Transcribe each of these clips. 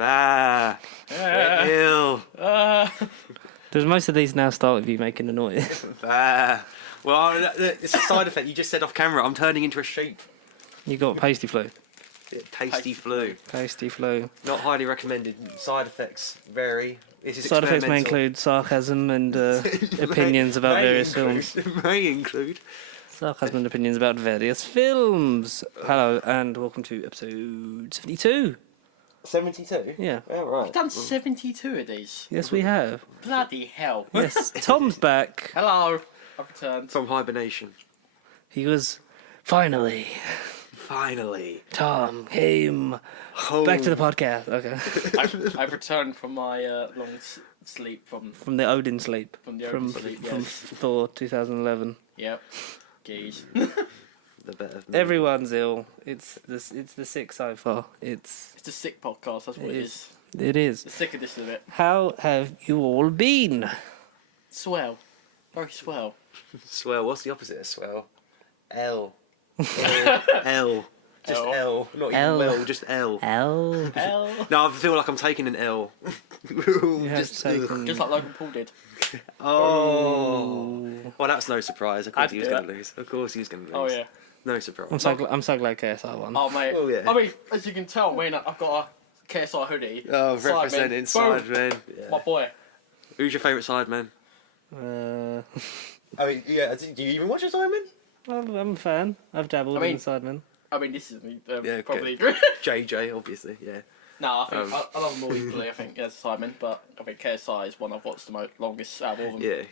Ew. Does most of these now start with you making a noise? Well, it's a side effect. You just said off camera. I'm turning into a sheep. You got pasty flu. Tasty flu. Pasty flu. Not highly recommended. Side effects vary. This is Side effects may experimental. include sarcasm and opinions about various films. May include. Sarcasm and opinions about various films. Hello and welcome to episode 72. 72? Yeah. Oh, right. We've done 72 of these. Yes, we have. Bloody hell. Yes, Tom's back. Hello. I've returned. From hibernation. He was finally. Tom came home. back to the podcast. Okay. I've returned from my long sleep from The Odin sleep. From the Odin sleep, From yes. Thor 2011. Yep. Geez. The better. Everyone's ill. It's the sick so far. It's It's a sick podcast, that's what it is. It is. The sick edition of it. How have you all been? Swell. Very swell. Swell. What's the opposite of swell? L. L. Just L. L. Not even L. well, just L. L. Hell. No, I feel like I'm taking an L. Just taken. Just like Logan Paul did. Oh. Well, that's no surprise. Of course I'd he was do going to that. lose. Of course he was going to Oh lose. yeah. No surprise. I'm so glad KSI won. Oh mate. Oh, yeah. I mean, as you can tell, I've got a KSI hoodie. Oh, representing Sidemen. Sidemen. Yeah. My boy. Who's your favourite Sideman? I mean, yeah. Do you even watch a Sideman? I'm a fan. I've dabbled I mean- in Sidemen. I mean, this is me. Yeah, probably. JJ, obviously. Yeah. No, I think I love them all equally. I think as Simon, but I think KSI is one I've watched the longest out of all of them Yeah.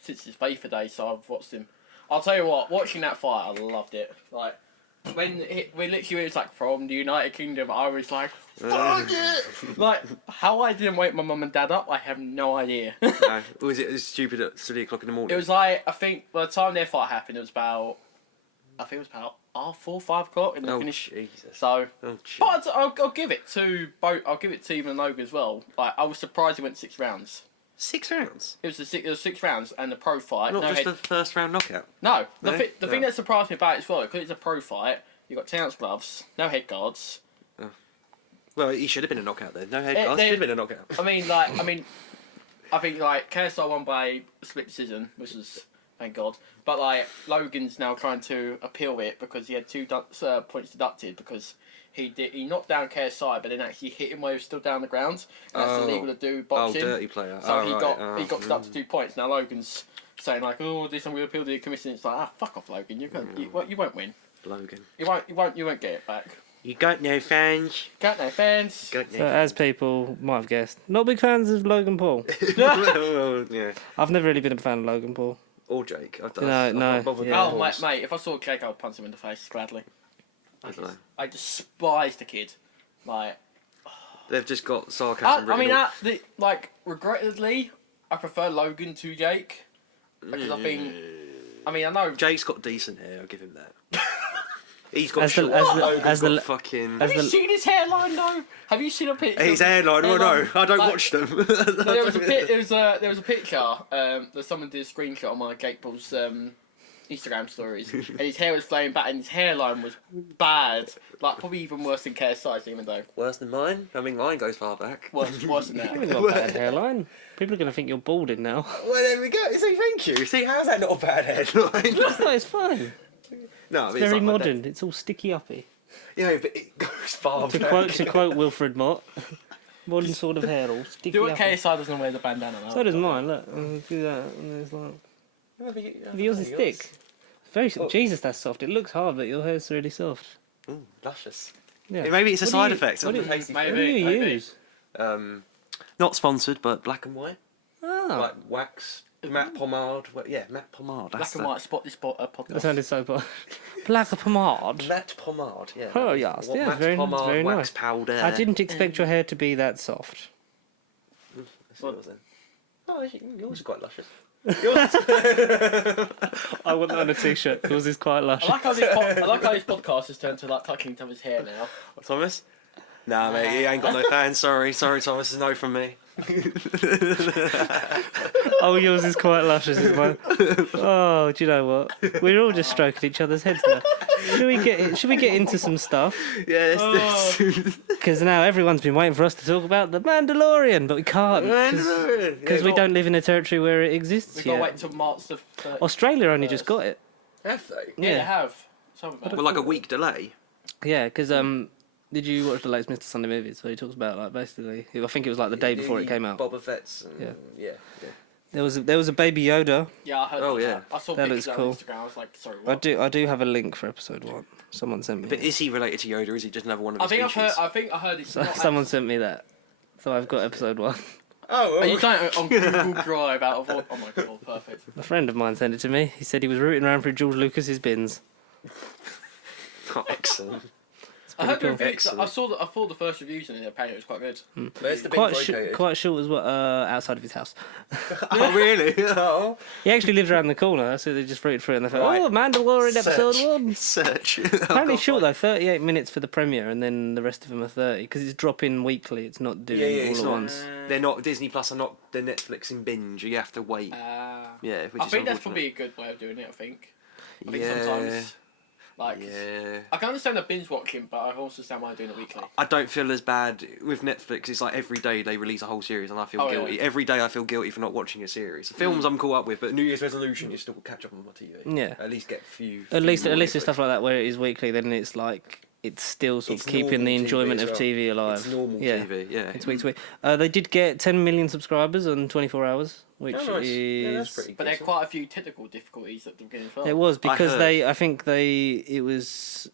since his FIFA days. So I've watched him. I'll tell you what, watching that fight, I loved it. Like when it was like from the United Kingdom, I was like, fuck it! Like how I didn't wake my mum and dad up, I have no idea. No. Was it stupid at 3 o'clock in the morning? It was like I think by the time their fight happened, it was about 4, 5 o'clock, and they Oh, finished. Jesus. So. Oh, jeez. But I'll give it to both. I'll give it to even Logan as well. Like I was surprised he went 6 rounds. 6 rounds? It was 6 rounds and the pro fight. Not no just head. the first round knockout? No, the No? thing No. that surprised me about it as well, because it's a pro fight. You got 10-ounce gloves, no head guards. Well, he should have been a knockout then. No head Eh, guards, they- should have been a knockout. I think like KSI won by a split decision, which is thank God. But like Logan's now trying to appeal it because he had 2 points deducted because he knocked down KSI, but then actually hit him while he was still down on the ground. And that's illegal to do boxing. Oh, dirty player. So Oh, he right. got deducted 2 points. Now Logan's saying like, "Oh, this I'm going to appeal to the commission." It's like, fuck off, Logan. You won't win. Logan. You won't get it back. You got no fans. Got no fans. Got no So, as people might have guessed, not big fans of Logan Paul. Well, yeah. I've never really been a fan of Logan Paul. Or Jake. I've No, I'm no, not bothered with yeah. Oh, Pauls. mate, if I saw Jake, I would punch him in the face gladly. I don't know. I despise the kid. Like, They've just got sarcasm I mean, written regrettably, I prefer Logan to Jake because I think. I mean, I know. Jake's got decent hair, I'll give him that. He's got As the- short. as the- Logan's as the- got fucking... Have you seen his hairline though? Have you seen a picture? His hairline? Oh no, I don't Like, watch them. There was a picture that someone did a screenshot on my Jake Paul's Instagram stories, and his hair was flowing back, and his hairline was bad, like probably even worse than KSI's, even though Worse than mine? I mean, mine goes far back. worse than You that. haven't got a bad hairline. People are going to think you're balding now. Well, there we go. See, thank you. See, how's that not a bad headline? No, it's fine. No, I It's mean, very like my modern. It's all sticky uppy. Yeah, but it goes far To back. quote Wilfred Mott, modern sort of hair, all sticky Do what uppy. KSI doesn't wear the bandana now. So does mine. Look, do that, and it's like Yeah, but yours is thick. Very Jesus, that's soft. It looks hard, but your hair's really soft. Ooh, luscious. Yeah. Yeah, maybe it's a What do side you- effect. what of do the you- tasty What do Maybe, you maybe. use? Not sponsored, but black and white. Ah, Like wax, matte pomade. Yeah, matte pomade. Black That's and white spot this that podcast. sounded so bad. Black pomade. Matte pomade, yeah. Oh, yes, yeah, matte very- pomade, very wax nice. powder. I didn't expect your hair to be that soft. That's what it was then. Oh, yours is quite luscious. I want that on a t-shirt. Yours is quite lush. I like how this podcast has turned to like touching each other's hair now. Thomas? Nah, mate, he ain't got no fans. Sorry, Thomas, a no from me. Oh, yours is quite luscious, is mine. Oh, do you know what? We're all just stroking each other's heads now. Should we get into some stuff? Yeah, let's Because now everyone's been waiting for us to talk about the Mandalorian, but we can't because we don't live in a territory where it exists We've got to yet. wait until March the 30th. Australia only just got it. Have they? Yeah, they have. Some of them. Well, like a week delay. Yeah, because did you watch the latest Mr. Sunday movies? So he talks about like basically, I think it was like the day before it came out. Boba Fett's. And, yeah. There was a baby Yoda. Yeah, I heard. Oh, that. yeah. I saw That pictures looks on cool. Instagram. I was like, sorry, what? I do have a link for episode 1. Someone sent me. But it. is he related to Yoda? Or is he just another one of his I species? think I heard it's So, not someone sent me that, so I've got episode 1. Oh, Are you saying it on Google Drive out of all? Oh my god, perfect. A friend of mine sent it to me. He said he was rooting around through George Lucas's bins. oh, excellent. I heard the cool. reviews. Excellent. I saw the first reviews and apparently it was quite good. Where's the Quite bins located? quite short as well. Outside of his house. Oh, really? Oh. He actually lives around the corner, so they just rooted through it and they thought, Right. "Oh, Mandalorian episode 1." Search. Apparently short though, 38 minutes for the premiere, and then the rest of them are 30 because it's dropping weekly. It's not doing all it's at not. once. They're not Disney Plus. Are not the Netflix in binge. You have to wait. Yeah, which I is think that's unfortunate. probably a good way of doing it. I think Yeah. sometimes, like, Yeah. I can understand the binge watching, but I also understand why I'm doing it weekly. I don't feel as bad with Netflix. It's like every day they release a whole series, and I feel Oh, guilty. yeah. Every day I feel guilty for not watching a series. Films I'm caught up with, but New Year's resolution, you still catch up on my TV. Yeah. At least get a few. At least more with weekly. stuff like that where it is weekly, then it's like it's still sort It's of keeping the normal TV enjoyment as of well. TV alive. It's normal yeah. TV. Yeah. It's week to week. They did get 10 million subscribers on 24 hours, which Oh, nice. is Yeah, that's pretty But there are decent. quite a few technical difficulties at the beginning as well. It was because heard. it was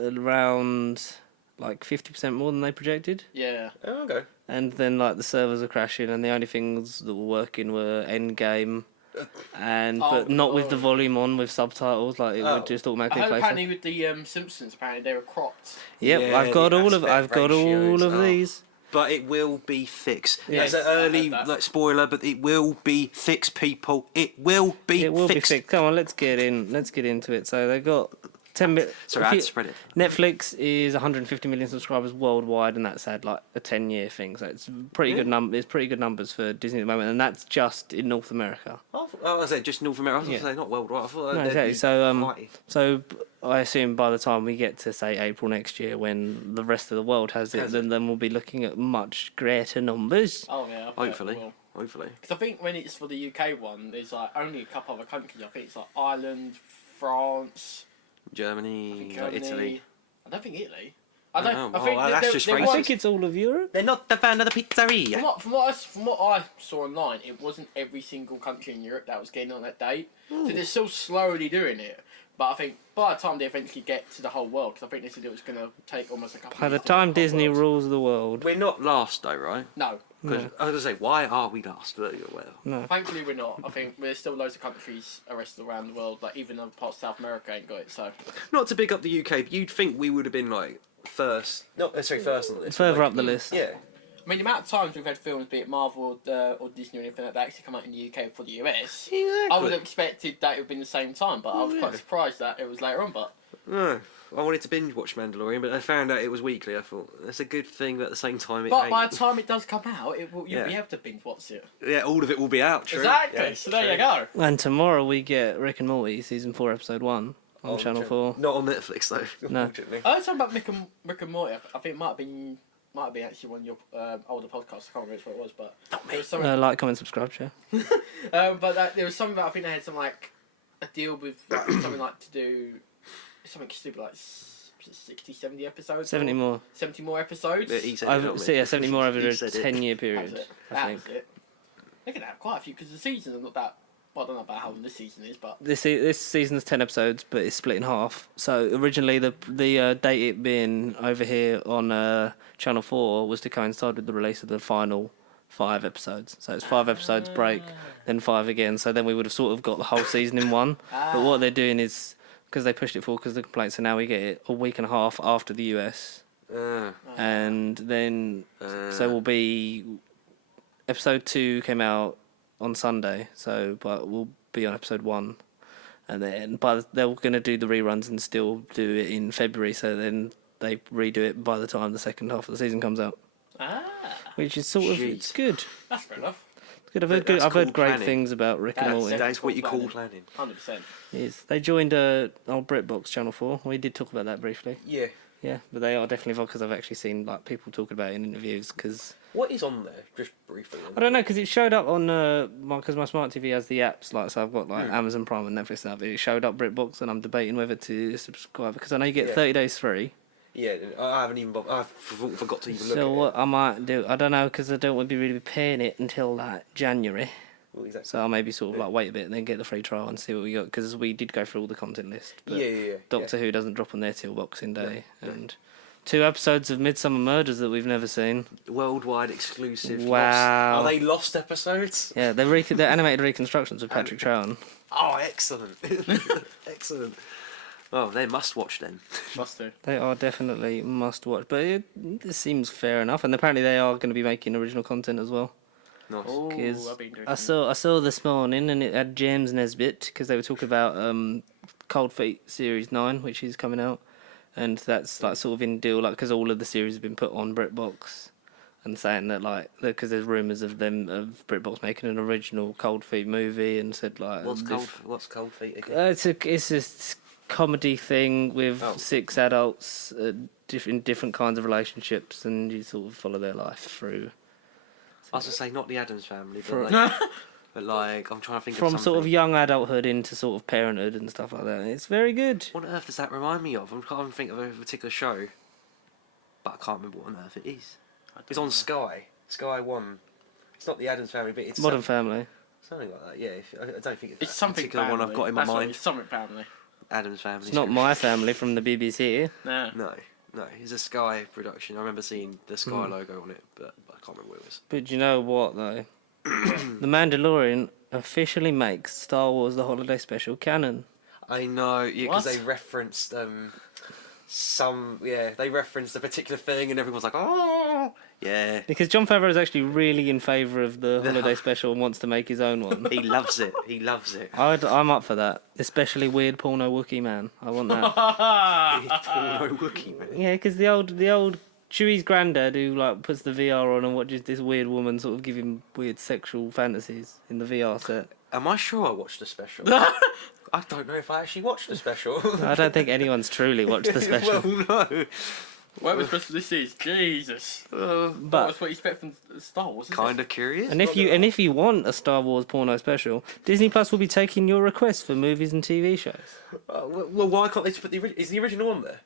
around like 50% more than they projected, Yeah. Oh, okay. and then like the servers are crashing, and the only things that were working were Endgame, but not with the God. volume on with subtitles. Like it Oh. would just I automatically heard play. apparently with the Simpsons, apparently they were cropped. Yep, Yeah, I've got the all of aspect ratios, these. But it will be fixed. Yes, It's an I early heard that. like, spoiler, but it will be fixed, people. It will be It will fixed. be fixed. Come on, let's get into it. So they got 10 million. Sorry, I had to spread it. Netflix is 150 million subscribers worldwide, and that's had like a 10-year thing. So it's pretty good It's pretty good numbers for Disney at the moment, and that's just in North America. I said just North America. I was Yeah. going to say not worldwide. I thought No, they'd exactly. be So mighty. so I assume by the time we get to say April next year, when the rest of the world has it, then we'll be looking at much greater numbers. Oh yeah. Hopefully. Hopefully. Because I think when it's for the UK one, there's like only a couple other countries. I think it's like Ireland, France, I Germany, think Germany. Italy. I don't think Italy. I don't. Oh, I think well, that's there- just there racist. I was- think it's all of Europe. They're not the fan of the pizzeria. From what I saw online, it wasn't every single country in Europe that was getting on that date. So they're still slowly doing it. But I think by the time they eventually get to the whole world, because I think they said it was going to take almost a couple By of the years to get time the whole Disney world. rules the world, We're not last though, right? No. 'Cause No. I was going to say, why are we last? Well, no. Thankfully we're not. I think there's still loads of countries around the world, like even other parts of South America ain't got it, so... not to big up the UK, but you'd think we would have been like first. Not necessarily first on the list. Further but, up the list. Yeah. I mean, the amount of times we've had films, be it Marvel or Disney or anything like that, actually come out in the UK for the US, Exactly. I would have expected that it would have been the same time, but I was quite surprised that it was later on, but... No, I wanted to binge watch Mandalorian, but I found out it was weekly. I thought that's a good thing, but at the same time, it But ain't. by the time it does come out, you'll Yeah. be able to binge watch it. Yeah, all of it will be out. True. Exactly, Yeah, so there true. you go. And tomorrow we get Rick and Morty season 4 episode 1 on Channel 4. Not on Netflix though. No. Unfortunately. I heard something about Rick and Morty. I think it might have been actually one of your older podcasts. I can't remember what it was, but there was something. Like, comment, subscribe, share. There was something about, I think they had some like a deal with like, something like to do something stupid like 60, 70 episodes. 70 or more. 70 more episodes. Yeah, he said it, not me. 70 more over He a said it. 10-year That was period, it. I That think. was it. They're gonna have quite a few because the seasons are not that. Well, I don't know about how long this season is, but This season's 10 episodes, but it's split in half. So originally the date it being over here on Channel 4 was to coincide with the release of the final 5 episodes. So it's 5 episodes break, then 5 again. So then we would have sort of got the whole season in one. But what they're doing is, because they pushed it forward because of the complaints, so now we get it a week and a half after the US. And then, so we'll be, episode 2 came out on Sunday, but we'll be on episode 1. And then, but they're going to do the reruns and still do it in February, so then they redo it by the time the second half of the season comes out, which is sort of it's good. That's fair enough. It's good. I've That's heard cool great planning. things about Rick and Morty. That's what you call planning. 100%. Yes, they joined old BritBox Channel 4. We did talk about that briefly. Yeah. Yeah, but they are definitely because I've actually seen like people talking about it in interviews. Because What is on there? Just briefly. I don't know, because it showed up on because my smart TV has the apps, like so I've got like Amazon Prime and Netflix and that. But it showed up BritBox, and I'm debating whether to subscribe because I know you get 30 days free. Yeah, I haven't even. I forgot to even look So at what I might do, I don't know, because I don't want to be really paying it until like January. it. Well, exactly. So I'll maybe sort of like wait a bit and then get the free trial and see what we got, because we did go through all the content list. But Yeah. Doctor Who doesn't drop on there till Boxing Day, and 2 episodes of Midsummer Murders that we've never seen. Worldwide exclusive. Wow. Lost. Are they lost episodes? Yeah, they're animated reconstructions with Patrick Troughton. Oh, excellent. Excellent. Oh, they must watch then. Must do. They are definitely must watch, but it seems fair enough. And apparently they are going to be making original content as well. Nice. Oh, Because that'd be interesting. I saw this morning, and it had James Nesbitt, because they were talking about Cold Feet Series 9, which is coming out, and that's like sort of in deal, like because all of the series have been put on BritBox, and saying that like because there's rumours of BritBox making an original Cold Feet movie, and said like What's Cold Feet again? it's a comedy thing with 6 adults in different kinds of relationships, and you sort of follow their life through. I was to say not the Addams Family, For- but like I'm trying to think From of something. sort of young adulthood into sort of parenthood and stuff like that. It's very good. What on earth does that remind me of? I'm trying to think of a particular show, but I can't remember what on earth it is. It's on Sky. Sky One. It's not the Addams Family, but it's Modern Family. something like that. Yeah, I don't think It's something particular family. one I've got in my That's what mind. It's something family. Addams Family. It's not My Family from the BBC. Nah. No, it's a Sky production. I remember seeing the Sky logo on it, but I can't remember what it was. But you know what though? The Mandalorian officially makes Star Wars The Holiday Special canon. I know, yeah, because What? they referenced they referenced a particular thing, and everyone's like, oh, yeah. Because Jon Favreau is actually really in favour of the Holiday Special and wants to make his own one. He loves it. He loves it. I'm up for that. Especially weird porno Wookiee man. I want that. Porno Wookiee, man. Yeah, because the old Chewie's granddad who like puts the VR on and watches this weird woman sort of give him weird sexual fantasies in the VR set. Am I sure I watched the special? I don't know if I actually watched the special. I don't think anyone's truly watched the special. Well, no. Whatever special this is, Jesus. But That's what you expect from Star Wars. Kind of curious. and if you want a Star Wars porno special, Disney Plus will be taking your requests for movies and TV shows. Well, why can't they just put the original? Is the original on there?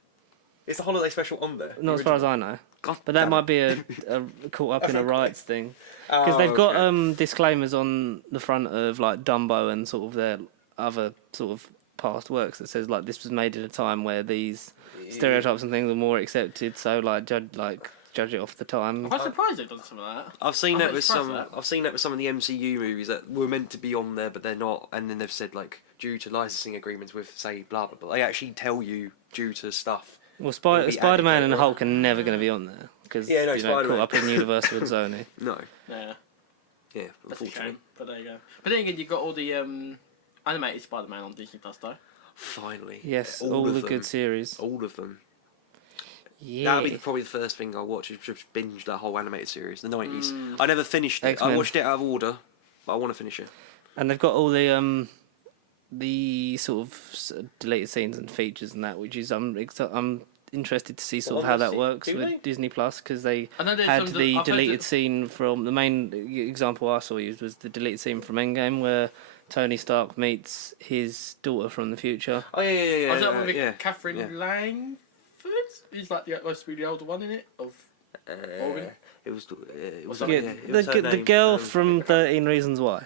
Is the holiday special on there? Not as far as I know. God But that damn might it. be a caught up in a rights thing. Because they've got disclaimers on the front of like Dumbo and sort of their other sort of past works that says like this was made at a time where these stereotypes and things were more accepted. So like judge it off the time. I'm surprised they've done some of that. I've seen I'm that not with surprised some. at that. I've seen that with some of the MCU movies that were meant to be on there, but they're not. And then they've said like due to licensing agreements with say blah blah blah. They actually tell you due to stuff. Well, It'll be Spider-Man added and later. Hulk are never going to be on there because caught Spider-Man. up in Universal and Sony. No. Yeah, Yeah, that's a unfortunately. shame. But there you go. But then again, you've got all the animated Spider-Man on Disney Plus though. Finally. Yes, All all of the them. good series. All of them. Yeah. That'll be probably the first thing I'll watch. Is just binge that whole animated series, the 90s. I never finished it. X-Men. I watched it out of order, but I want to finish it. And they've got all the sort of deleted scenes and features and that, which is I'm interested to see sort of how that works Do with they? Disney Plus because they I know there's had some the I've heard deleted that- scene from the main example I saw used was the deleted scene from Endgame where Tony Stark meets his daughter from the future. Oh yeah. Was that with yeah. Catherine yeah. Langford? He's like the supposed to be the older one in it. Morgan? It was. It was. that? Yeah, Yeah, it was her the name. girl from 13 Reasons Why.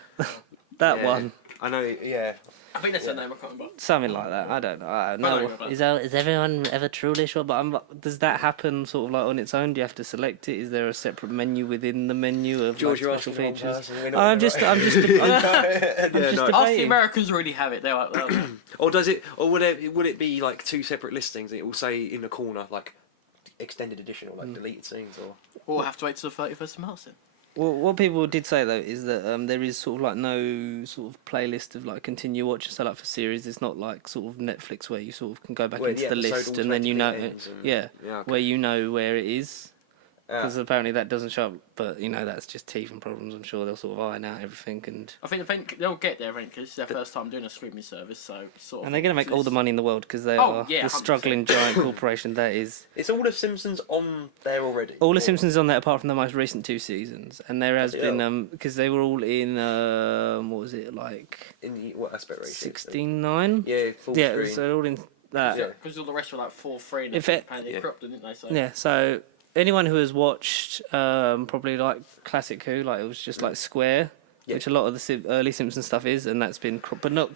That Yeah. one. I know. Yeah. I think that's her name. I can't remember. Something like that. I don't know. I don't No, know about is everyone ever truly sure? But does that happen sort of like on its own? Do you have to select it? Is there a separate menu within the menu of George, like, you're special asking the wrong features? person. We're not I'm gonna- just, I'm just, I'm, Yeah, just no. Ask the debating. Americans already have it. They're like, Or does it? Or would it be like two separate listings? And it will say in the corner like extended edition or like deleted scenes or. we'll have to wait till the 31st of March then. Well, what people did say though is that there is sort of like no sort of playlist of like continue watching. So like for series, it's not like sort of Netflix where you sort of can go back Where into the the episode list and then you know, automatically ends and- yeah, Yeah, okay. where you know where it is. Ah. Because apparently that doesn't show up, but you know that's just teething problems. I'm sure they'll sort of iron out everything, and I think they'll get there, because it's their first time doing a streaming service, so sort of. and they're going to make all the money in the world because they Oh, are yeah, the 100%. struggling giant corporation that is. Is all of Simpsons on there already? All the Or- Simpsons on there apart from the most recent 2 seasons, and there has Bloody been because they were all in what was it like In the, what aspect ratio? 16:9? Yeah, full Yeah, screen. so they're all in that. Yeah. Because all the rest were like 4:3, and If it- apparently they Yeah. cropped them, didn't they? So. Yeah, so anyone who has watched probably like Classic Who, like it was just like Square, Yeah. which a lot of the early Simpsons stuff is, and that's been cropped, but not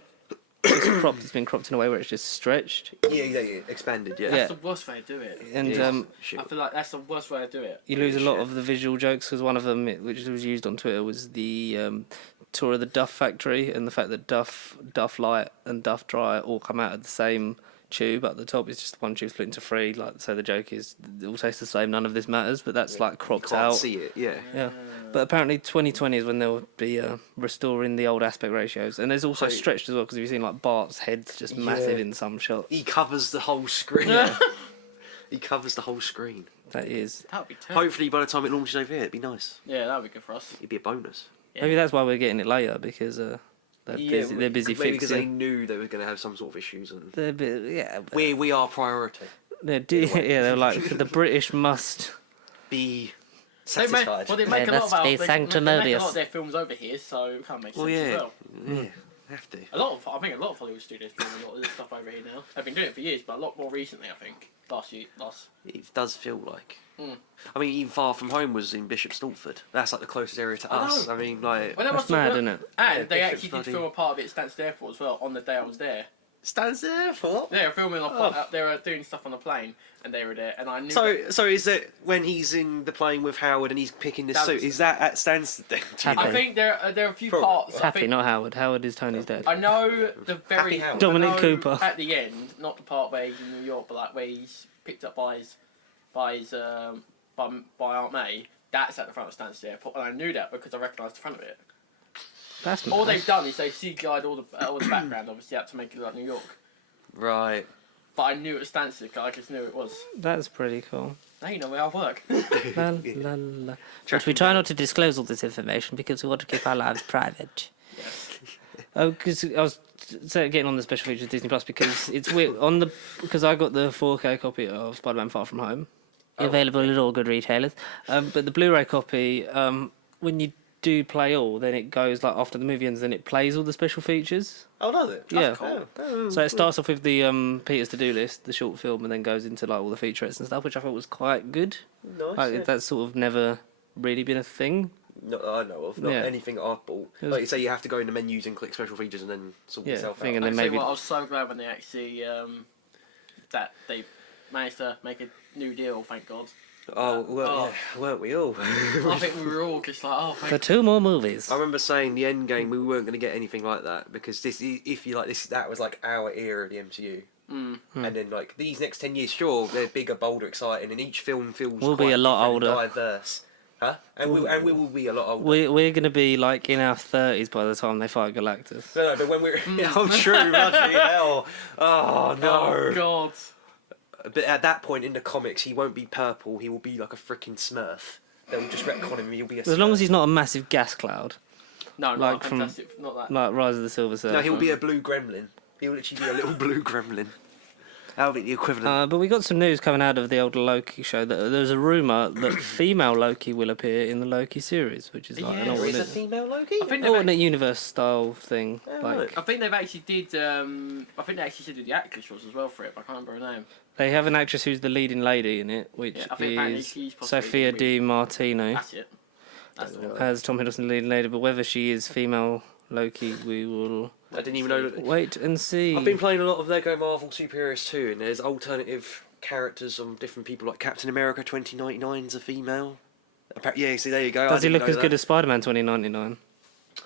just cropped. It's been cropped in a way where it's just stretched. Yeah, expanded. Yeah. Yeah. That's the worst way to do it. And Yeah. Shit. I feel like that's the worst way to do it. you lose a Yeah, lot shit. of the visual jokes because one of them, which was used on Twitter, was the tour of the Duff factory and the fact that Duff Light and Duff Dry all come out of the same tube. At the top is just one tube split into 3. Like, so the joke is it all tastes the same. None of this matters, but that's like You cropped can't out. see it. Yeah. Yeah, but apparently 2020 is when they'll be restoring the old aspect ratios, and there's also So- stretched as well because you've seen like Bart's head's just massive Yeah. in some shots. He covers the whole screen. He covers the whole screen. That is. That would be terrible. Hopefully, by the time it launches over here, it'd be nice. Yeah, that would be good for us. It'd be a bonus. Yeah. Maybe that's why we're getting it later because they're busy. They're busy maybe because they fixing. knew they were going to have some sort of issues, and They're yeah. we are priority. Yeah, they're like the British must. Be They make, satisfied. well, they make a lot must of be they make a sanctimonious. lot of their films over here, so it kind of makes sense Well, as yeah, well. yeah, have to. I think a lot of Hollywood studios film a lot of this stuff over here now. They've been doing it for years, but a lot more recently, I think. Last. It does feel like. Mm. I mean, even Far From Home was in Bishop Stortford. That's like the closest area to I us. know. I mean, like Well, That's mad, isn't it? And Yeah, they Bishop's actually did bloody- film a part of it at Stansted Airport as well on the day I was there. stands there for what? They were filming Oh. they were doing stuff on the plane, and they were there, and I knew. So is it when he's in the plane with Howard and he's picking the That suit? was- Is that at Stansted? Do you Happy. know? I think there are a few Probably. parts. I Happy, think, not Howard. Howard is Tony's dad. I know the very Happy Howard. Dominic I know Cooper. at the end, not the part where he's in New York, but like where he's picked up by Aunt May. That's at the front of Stansted Airport, and I knew that because I recognised the front of it. That's All mad. they've done is they've CGI'd all the background, obviously, out to make it look like New York. Right. But I knew it was Stansted, 'cause I just knew it was. That's pretty cool. Now you know where I work. La, la, la. But Tracking we try down. not to disclose all this information because we want to keep our lives private. Oh, because I was getting on the special features of Disney Plus because it's weird because I got the 4K copy of Spider-Man: Far From Home, available at all good retailers. But the Blu-ray copy, when you do play all, then it goes like after the movie ends, then it plays all the special features. Oh, does it? Yeah. cool. So it starts off with the Peter's to-do list, the short film, and then goes into like all the featurettes and stuff, which I thought was quite good. Nice. Like yeah. that's sort of never really been a thing. Not that I know of. Not Yeah. anything that I've bought. It was- Like you say, you have to go in the menus and click special features and then sort Yeah, yourself I think out. and then I maybe- what, I was so glad when they actually that they managed to make a new deal. Thank God. Oh, well, yeah, weren't we all? I think we were all just like, oh, For thank 2 more movies. I remember saying the end game we weren't going to get anything like that because this, if you like this, that was like our era of the MCU. Mm. And then like these next 10 years, sure, they're bigger, bolder, exciting, and each film feels We'll be quite a lot different and older. diverse. Huh? And we will be a lot older. We're going to be like in our 30s by the time they fight Galactus. No, but when we're oh true, bloody hell! Oh no! Oh God. But at that point in the comics, he won't be purple. He will be like a freaking Smurf. They'll just retcon him. He'll be a. As long Smurf. as he's not a massive gas cloud, No, Like not from- fantastic. Not that. like Rise of the Silver Surfer. No, he'll be a blue gremlin. He'll literally be a little blue gremlin. That'll be the equivalent. But we got some news coming out of the old Loki show that there's a rumor that female Loki will appear in the Loki series, which is like an Yeah, There is a alternate, female Loki. I think they've alternate universe style thing. Oh, Like look. I think they've actually did. I think they actually said who the actress was as well for it, but I can't remember her name. they have an actress who's the leading lady in it, which Yeah, I think apparently is she's possibly Sophia gonna Di Martino, That's it. That's the one. as Tom Hiddleston the leading lady. But whether she is female Loki, we will I didn't even know that. wait and see. I've been playing a lot of Lego Marvel Superheroes too, and there's alternative characters on different people, like Captain America 2099's a female. Yeah, see, there you go. I Does he didn't look know as that. good as Spider-Man 2099?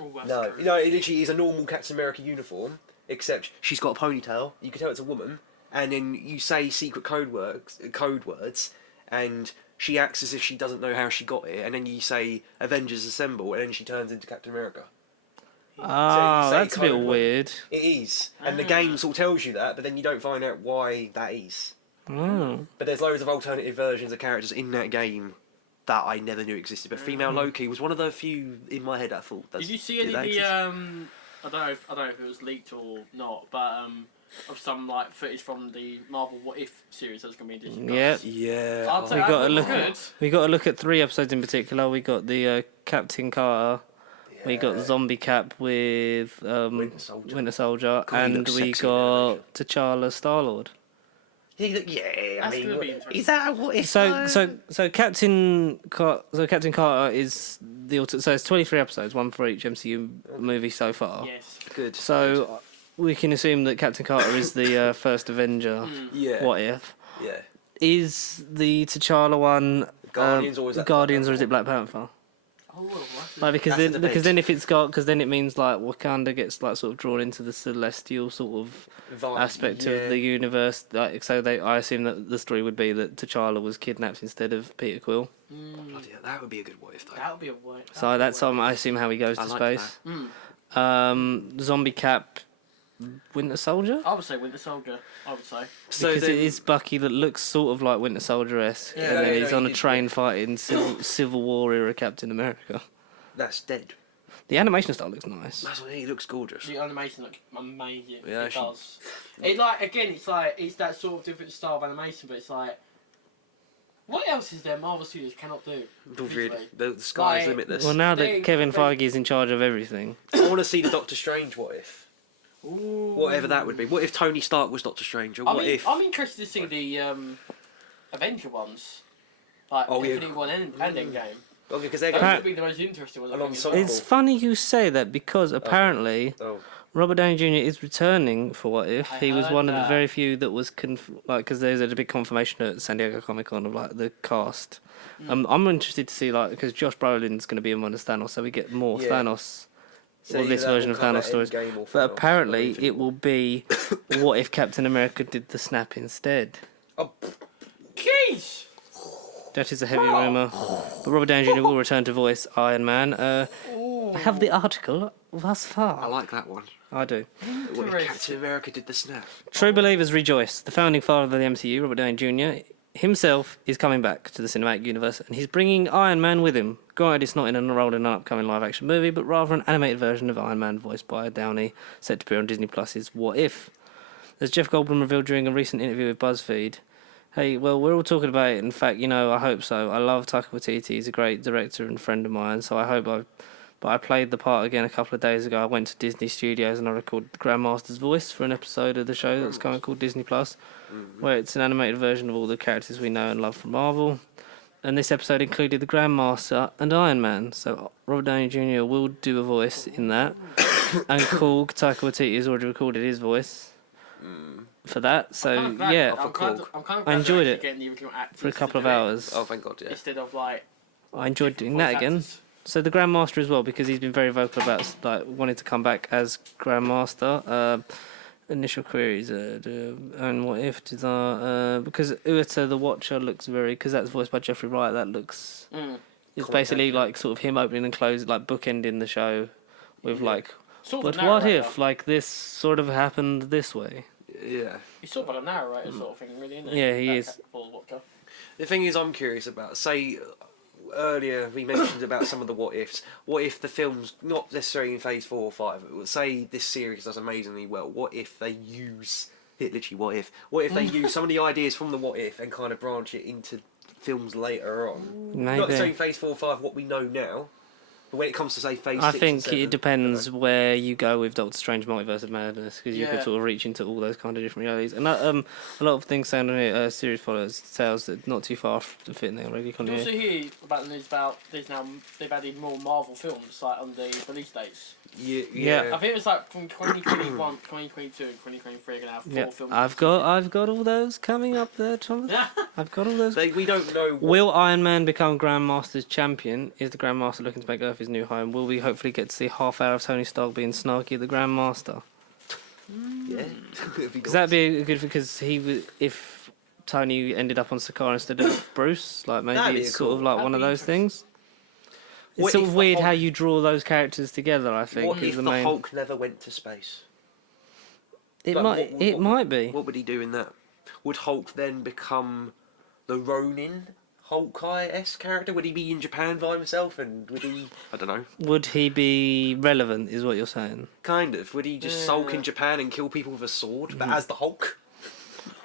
Oh, that's No, gross. no, it literally is a normal Captain America uniform, except she's got a ponytail. You can tell it's a woman, and then you say secret code words, and she acts as if she doesn't know how she got it, and then you say Avengers Assemble, and then she turns into Captain America. Ah, So you say that's a bit code word. weird. It is, and the game sort of tells you that, but then you don't find out why that is. Oh. But there's loads of alternative versions of characters in that game that I never knew existed. But female Loki was one of the few in my head I thought. Did you see any of the I don't know if it was leaked or not, but of some like footage from the Marvel What If series that's going to be in Disney+. Yeah. Yeah. I'd say We that got to looks look. good. We got to look at 3 episodes in particular. We got the Captain Carter. We got Zombie Cap with Winter Soldier, God, he and looks we sexy in animation. got T'Challa Star-Lord. I That's mean, gonna be interesting. is that what it's So Captain Carter is so it's 23 episodes, one for each MCU movie so far. Yes. good? So we can assume that Captain Carter is the first Avenger. Yeah. What if? Yeah. Is the T'Challa one Guardians or is that Guardians Black or is it Black Panther? Oh, that's Like because That's then, the because debate. then if it's got because then it means like Wakanda gets like sort of drawn into the celestial sort of aspect of the universe. Like, so I assume that the story would be that T'Challa was kidnapped instead of Peter Quill. Bloody hell, that would be a good what if though. that would be a way. So that's I assume how he goes I to like space. Mm. Zombie Cap, Winter Soldier. I would say Winter Soldier. I would say. So Because then, it is Bucky that looks sort of like Winter Soldier-esque, Yeah, and then yeah, he's no, on he a did, train yeah. fighting Civil War era Captain America. that's dead. The animation style looks nice. That's what he looks gorgeous. The animation looks amazing. Yeah, it does. It like again, it's that sort of different style of animation, but it's like, what else is there Marvel Studios cannot do? Really, visually? the sky's Like- limitless. Well, now They- that Kevin they- Feige is in charge of everything, I want to see the Doctor Strange what if. Ooh. Whatever that would be. What if Tony Stark was Doctor Strange? Or what if? I'm interested to see the Avenger ones, like Oh, yeah. Infinity War and Endgame. Okay, because they're Those going. would be the most interesting ones. I think, Alongside- as well. it's funny you say that because apparently Oh. Robert Downey Jr. is returning for What If. I He was heard one of the that. very few that was because there's a big confirmation at San Diego Comic Con of like the cast. I'm interested to see like because Josh Brolin's going to be in one of Thanos, so we get more Yeah. Thanos. So Or this that version will of cover Thanos stories. Endgame or But Thanos, apparently or Infinity it will be what if Captain America did the snap instead. Oh, Jeez. That is a heavy rumour. But Robert Downey Jr. will return to voice Iron Man. I have the article thus I far. like that one. I do. What if Captain America did the snap? True believers rejoice. The founding father of the MCU, Robert Downey Jr., himself is coming back to the cinematic universe and he's bringing Iron Man with him. Granted, it's not in a role in an upcoming live-action movie, but rather an animated version of Iron Man voiced by Downey, set to appear on Disney Plus's What If. As Jeff Goldblum revealed during a recent interview with BuzzFeed, hey, well, we're all talking about it. In fact, I hope so. I love Taika Waititi. He's a great director and friend of mine, so I hope But I played the part again a couple of days ago. I went to Disney Studios and I recorded the Grandmaster's voice for an episode of the show that's kind of called Disney Plus, where it's an animated version of all the characters we know and love from Marvel. And this episode included the Grandmaster and Iron Man. So Robert Downey Jr. will do a voice in that. And cool, Taika Waititi has already recorded his voice for that. So I'm kind of yeah, glad, I'm kind of glad I enjoyed they're it actually getting the original actors for a to couple of do it hours. Oh, thank God, yeah. instead of like. I enjoyed doing voice that again. actors. So the Grandmaster as well, because he's been very vocal about like wanting to come back as Grandmaster. Initial queries and what if did because Ueta the Watcher looks very because that's voiced by Jeffrey Wright. That looks it's basically like sort of him opening and closing, like bookending the show with like. Sort of But a what narrator. if like this sort of happened this way? Yeah. He's sort of a narrator sort of thing, really, isn't he? Yeah, he That is. Paul Walker. The thing is, I'm curious about, say, earlier we mentioned about some of the what ifs. What if the film's not necessarily in phase 4 or 5? Say this series does amazingly well. What if they use it? Literally, what if? What if they use some of the ideas from the what if and kind of branch it into films later on? Not necessarily Maybe. phase 4 or 5, what we know now. But when it comes to say phase I 6 think and 7, it depends where you go with Doctor Strange Multiverse of Madness because you Yeah. could sort of reach into all those kind of different realities. And that, a lot of things sound on it. Series followers tales that not too far to fit in there already. Did you also hear about the news about there's now they've added more Marvel films like on the release dates? Yeah. I think it was like from 2021, 2022, and 2023 are gonna have 4 Yeah, films. I've got all those coming up there, Thomas. I've got all those. We don't know. Will Iron Man become Grandmaster's champion? Is the Grandmaster looking to make Earth his new home? Will we hopefully get to see half hour of Tony Stark being snarky the Grandmaster? Yeah. Because that'd be good because he would, if Tony ended up on Sakaar instead of Bruce. Like maybe That'd be it's sort of cool. like That'd one of be those things. What It's sort if of the weird how Hulk- you draw those characters together. I think What is if the the main. Hulk never went to space? It Like, might. It might be. What would he do in that? Would Hulk then become the Ronin Hawkeye-esque character? Would he be in Japan by himself? And would he? I don't know. Would he be relevant? Is what you're saying? Kind of. Would he just sulk in Japan and kill people with a sword, but as the Hulk?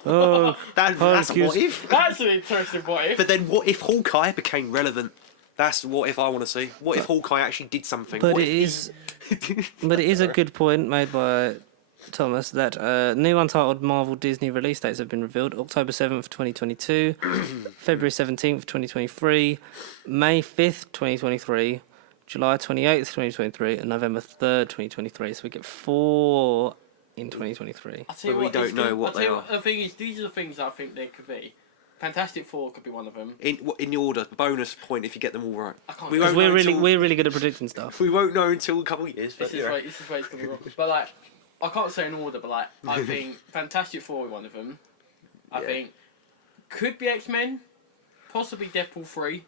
Oh, That's a excuse- what if. That's an interesting what if. But then, what if Hawkeye became relevant? That's what if I want to see. What if Hawkeye actually did something? but What it if is. But it is a good point made by Thomas that new untitled Marvel Disney release dates have been revealed: October 7th, 2022, February 17th, 2023, May 5th, 2023, July 28th, 2023, and November 3rd, 2023. So we get 4 in 2023. I'll tell you But we what, don't it's know good. what I'll tell they you are. The thing is, these are the things I think they could be. Fantastic Four could be one of them. in the order? Bonus point if you get them all right. I can't. We Because won't know we're until- really good at predicting stuff. We won't know until a couple of years. But This is where it's gonna be wrong. But like, I can't say in order, but like, I think Fantastic Four is one of them. I Yeah. think could be X-Men, possibly Deadpool 3.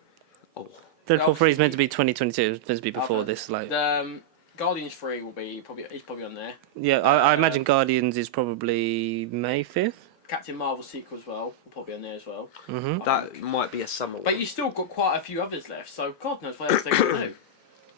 Oh, Deadpool 3 is meant to be 2022. It's meant to be before Okay. this. Like, The Guardians 3 will be probably is probably on there. yeah, I imagine Guardians is probably May 5th. Captain Marvel sequel as well, will probably on there as well. Mm-hmm. that might be a summer one. But you still got quite a few others left, so God knows what else they could do.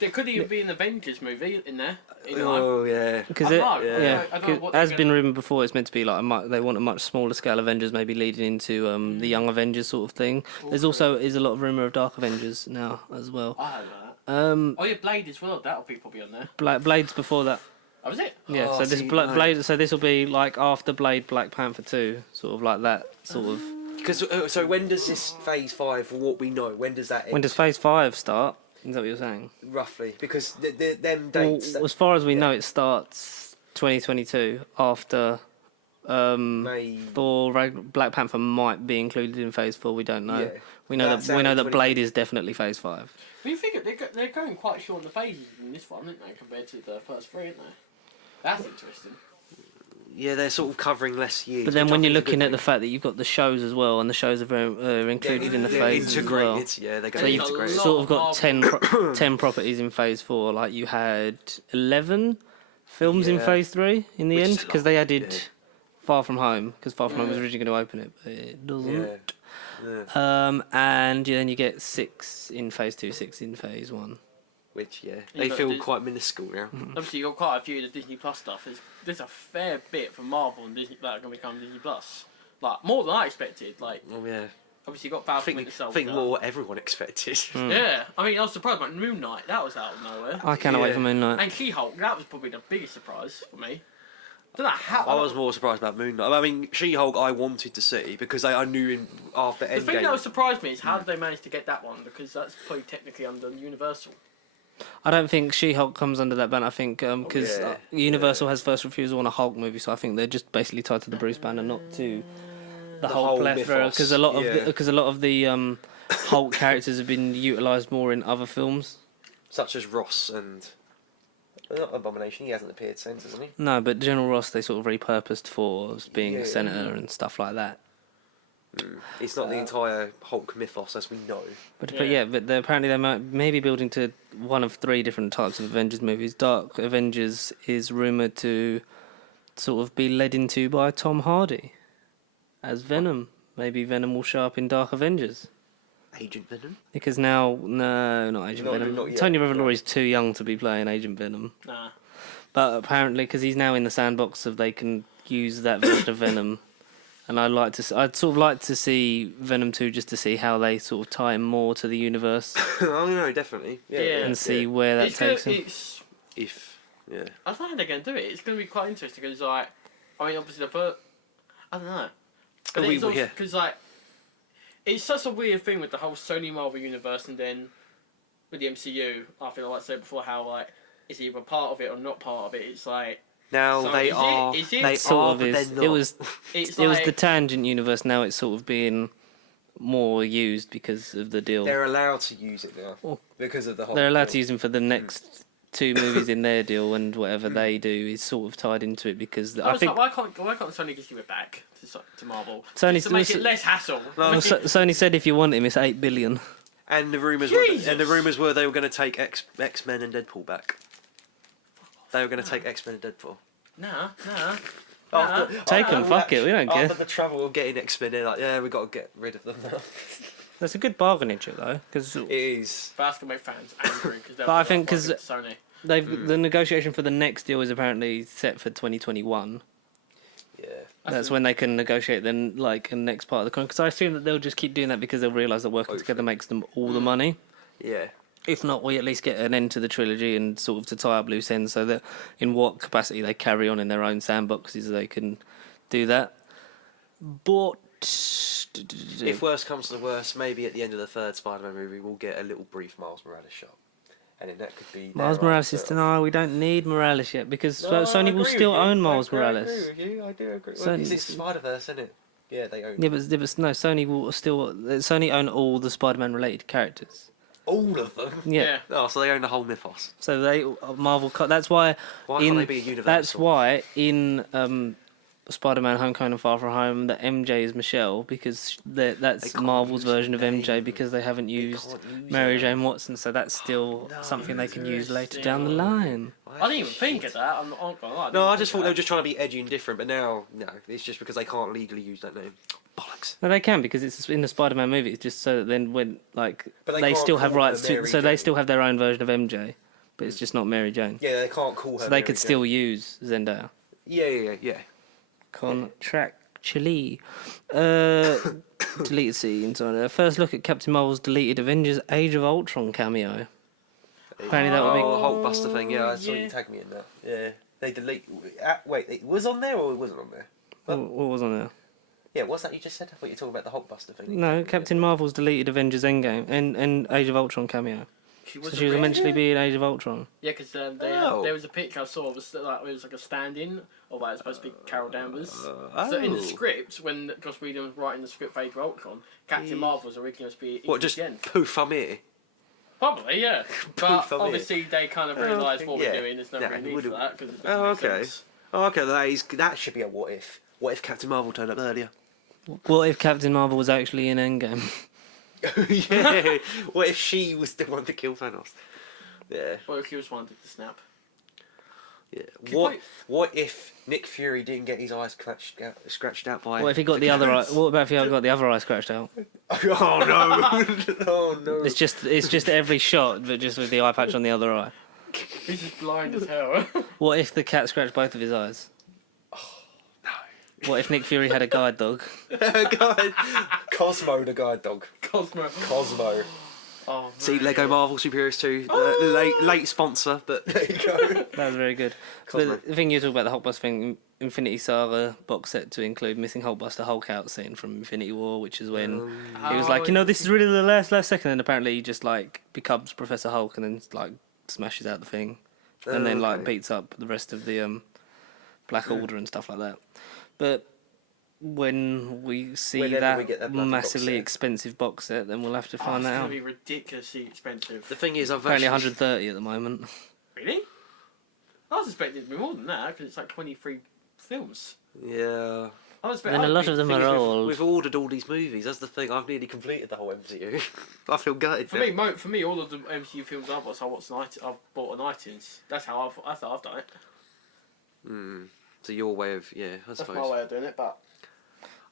There could even be an Avengers movie in there. In line. Oh yeah. Because I it, don't know. yeah, I don't know what as they're been gonna- rumoured before, it's meant to be like they want a much smaller scale Avengers, maybe leading into the Young Avengers sort of thing. There's also is a lot of rumour of Dark Avengers now as well. I don't know that. Oh yeah, Blade as well. That'll be probably on there. Blade's before that. Oh, was it? Yeah, Oh, so this see, no. Blade, so this will be like after Blade, Black Panther 2, sort of like that sort of. Because so when does this Phase 5, for what we know, when does that end? When does Phase 5 start? Is that what you're saying? roughly? Because them Well, dates. as far as we know, it starts 2022 after May. Thor, Black Panther might be included in Phase 4. We don't know. Yeah. We know That's that out in Blade is definitely Phase 5. But you think they're going quite short on the phases in this one, aren't they, compared to the first three, aren't they? That's interesting. Yeah, they're sort of covering less years. But then which I when you're think is a looking good at the thing. fact that you've got the shows as well, and the shows are very included in the phases as well. integrated. Yeah, they're So going to you've integrate. lot sort of of got Marvel. 10 properties in Phase 4. Like you had 11 films in Yeah. Phase 3 in the Which end, is a because lot, they added yeah. Far From Home, because Far From Home was Yeah. originally going to open it, but it doesn't. Yeah. And then you get 6 in Phase 2, 6 in Phase 1. Which Yeah, they but feel there's- quite minuscule now. Obviously, you've got quite a few of the Disney Plus stuff. There's a fair bit from Marvel and Disney that are going to become Disney Plus. Like, more than I expected. Like, Oh yeah. obviously, you've got I Falcon Winter think Soldier. more what everyone expected. Yeah, I mean, I was surprised about Moon Knight. That was out of nowhere. I cannot wait Yeah. for Moon Knight. And She-Hulk, that was probably the biggest surprise for me. I don't know how. I was more surprised about Moon Knight. I mean, She-Hulk I wanted to see because I knew after The thing Endgame. that surprised me is how did they manage to get that one? Because that's probably technically under Universal. I don't think She-Hulk comes under that banner. I think because Yeah, Universal has first refusal on a Hulk movie, so I think they're just basically tied to the Bruce banner, not to the whole whole plethora. mythos, Because a lot of yeah. because a lot of the Hulk characters have been utilised more in other films. Such as Ross and not Abomination. He hasn't appeared since, hasn't he? No, but General Ross they sort of repurposed for as being Yeah. a senator and stuff like that. It's not the entire Hulk mythos as we know. But Yeah. apparently they may be building to one of 3 different types of Avengers movies. Dark Avengers is rumoured to sort of be led into by Tom Hardy as Venom. Maybe Venom will show up in Dark Avengers. Agent Venom. Because now, no, not Agent Not- Venom. not yet, Tony no. Revolori's too young to be playing Agent Venom. Nah. But apparently, because he's now in the sandbox, of they can use that version of Venom. And I'd sort of like to see Venom 2 just to see how they sort of tie him more to the universe Oh no, definitely. Yeah. Yeah. and see where that It's gonna, takes him. it's. If yeah. I don't know how they're going to do it. It's going to be quite interesting because, like, I mean, obviously the first. I don't know. But Oh, we- it's also yeah. because, like, it's such a weird thing with the whole Sony Marvel universe, and then with the MCU. I feel like I said before how like it's either part of it or not part of it. It's like Now So they is it- are. is it- They Sort are, of but is. they're not. It was it's it was like the tangent universe. Now it's sort of being more used because of the deal. They're allowed to use it now Oh. because of the whole. They're allowed to thing. use him for the next 2 movies in their deal and whatever they do is sort of tied into it because I think why can't Sony just give it back to Marvel? Sony Just to make it less hassle. Sony said if you want him, it's $8 billion. And the rumours were they were going to take X-Men and Deadpool back. They were going to take X-Men and Deadpool. Nah. Take them, fuck it, we don't care. After the trouble of getting X-Men, they're like, yeah, we got to get rid of them now. That's a good bargaining chip though, because It is. But that's gonna make fans angry But I think 'cause Sony. the negotiation for the next deal is apparently set for 2021. Yeah. That's when they can negotiate then like the next part of the contract. Because I assume that they'll just keep doing that because they'll realise that working together makes them all the money. Yeah. If not, we at least get an end to the trilogy and sort of to tie up loose ends so that in what capacity they carry on in their own sandboxes they can do that. But If worst comes to the worst, maybe at the end of the 3rd Spider-Man movie we'll get a little brief Miles Morales shot. And then that could be... Miles Morales is no, we don't need Morales yet because Sony will still own Miles Morales. I agree with you, I do agree. Sony- Well, it's Spider-Verse, isn't it? Yeah, they own Yeah, but no, Sony will still... Sony own all the Spider-Man related characters. all of them. Yeah. Oh, so they own the whole mythos. So they Marvel cut. That's why. Why can't they be Universal? That's why in Spider-Man: Homecoming and Far From Home, that MJ is Michelle because that's can't Marvel's use version of the MJ name. because they haven't used can't use Mary it. Jane Watson. So that's still no, something they can use later still- down the line. I didn't even think of that. I'm not gonna lie. No, I just thought they were just trying to be edgy and different, but now, no, it's just because they can't legally use that name. Bollocks. No, they can because it's in the Spider-Man movie. It's just so that then when like But they they can't still have call her rights to, Mary so they Jane. still have their own version of MJ, but it's just not Mary Jane. Yeah, they can't call her. So they Mary could Jane. still use Zendaya. Yeah. Contractually. Deleted scenes on it. First look at Captain Marvel's deleted Avengers Age of Ultron cameo. Apparently that would be... Oh, Hulkbuster thing. Yeah, I saw you tag me in that. Yeah, they delete. Wait, it was on there or it wasn't on there? What was on there? Yeah, what's that you just said? I thought you were talking about the Hulkbuster thing. No, Captain Marvel's deleted Avengers Endgame and Age of Ultron cameo. So she was meant to be in Age of Ultron. Yeah, because there was a picture I saw. It was like a stand-in of like it's supposed to be Carol Danvers. So in the script, when Joss Whedon was writing the script for Age of Ultron, Captain Marvel was originally supposed to be. What, just again. poof, I'm here? Probably, yeah. But Poof, I'm obviously they kind of realised what yeah. we're doing. There's no Yeah, real it need would've- for that. Cause it Oh, doesn't make okay. sense. Oh, okay, that should be a what if. What if Captain Marvel turned up earlier? What if Captain Marvel was actually in Endgame? Yeah. What if she was the one to kill Thanos? Yeah. Or if he was one to snap. Yeah. Could What if Nick Fury didn't get his eyes scratched out by? What if he got the other eye? What about if he got the other eye scratched out? Oh no! Oh no! It's just every shot, but just with the eye patch on the other eye. He's just blind as hell. What if the cat scratched both of his eyes? No. What if Nick Fury had a guide dog? God. Cosmo the guide dog. Cosmo. Cosmo. Oh, See, man. Lego Marvel Superiors 2, late sponsor, but there you go. That was very good. Cosmo. But the thing you talk about the Hulkbuster thing, Infinity Saga box set to include missing Hulkbuster Hulk out scene from Infinity War, which is when he was like, this is really the last second, and apparently he just like becomes Professor Hulk and then like smashes out the thing, and then like okay. beats up the rest of the Black Order and stuff like that. But when we see Whenever that, we get that bloody box massively set. expensive box set, then we'll have to Oh, find it's that going out. to be ridiculously expensive. The thing is, I've Apparently actually... 130 at the moment. Really? I was expecting it to be more than that because it's like 23 films. Yeah. I was Then a lot of them Thing are is, old. We've ordered all these movies. That's the thing. I've nearly completed the whole MCU. I feel gutted. For now. me, all of the MCU films I've watched, I've bought on iTunes. That's how I've done it. So your way of I That's suppose. my way of doing it. But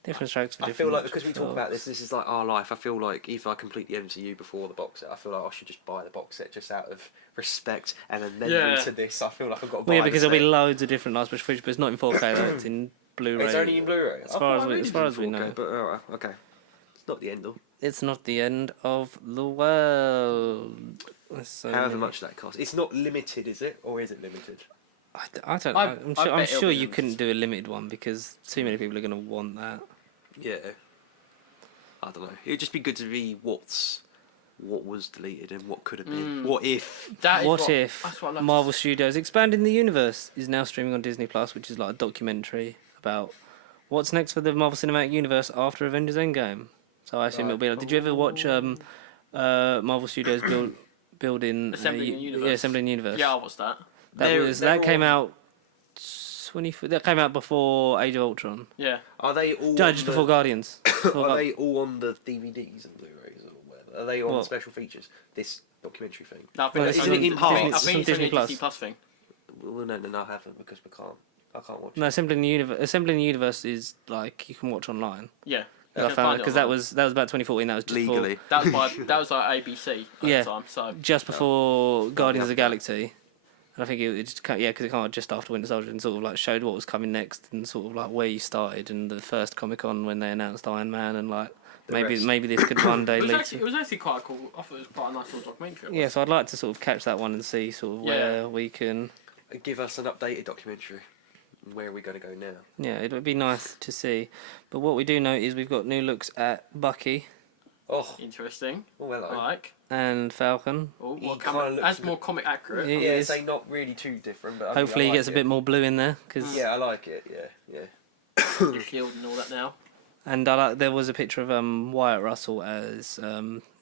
Different strokes for I different feel like because we talk folks. about this is like our life. I feel like if I complete the MCU before the box set, I feel like I should just buy the box set just out of respect and then Yeah. into this. I feel like I've got to buy Well, yeah, the because there'll be set. loads of different last push footage, but it's not in 4K though. It's in Blu-ray. It's only in Blu-ray. As far as we know. But alright, okay. It's not the end of. It's not the end of the world. So However many- much that costs. It's not limited, is it, or is it limited? I don't. I I'm bet sure. I'm it'll sure be you limited. couldn't do a limited one because too many people are going to want that. Yeah. I don't know. It'd just be good to be what was deleted and what could have been. What if? that is What if that's what I love to Marvel Studios Expanding the Universe is now streaming on Disney Plus, which is like a documentary about what's next for the Marvel Cinematic Universe after Avengers Endgame. So I assume it'll be like. Did you ever watch Marvel Studios building Assembling a universe. Yeah, assembling a universe. Yeah, I watched that. That came out. That came out before Age of Ultron. Yeah. Are they all? No, just before Guardians. Are they all on the DVDs and Blu-rays or whatever? Are they on What? special features? This documentary thing. No, I think Well, it's isn't it in parts? I It's on think it's Disney only a Plus. Disney Plus thing. Well, no, I haven't because I can't watch. No, Assembling the Universe. Assembling the Universe is like you can watch online. Yeah. I found because that was about 2014. That was just Legally. That was like ABC at Yeah. the time. So just before Guardians of the Galaxy. And I think it just because it came out just after Winter Soldier and sort of like showed what was coming next and sort of like where you started and the first Comic-Con when they announced Iron Man and like maybe this could one day it lead was actually quite cool. I thought it was quite a nice little documentary. Yeah, so I'd like to sort of catch that one and see sort of where we can. Give us an updated documentary. Where are we going to go now? Yeah, it would be nice to see. But what we do know is we've got new looks at Bucky Oh, Interesting. well, I like. and Falcon. Oh, He well, kinda looks that's a more comic accurate. It yeah, is. say not really too different, but Hopefully I he like gets a it. bit more blue in there. Cause, Yeah, I like it. Yeah. You're killed and all that now. And I like, there was a picture of Wyatt Russell as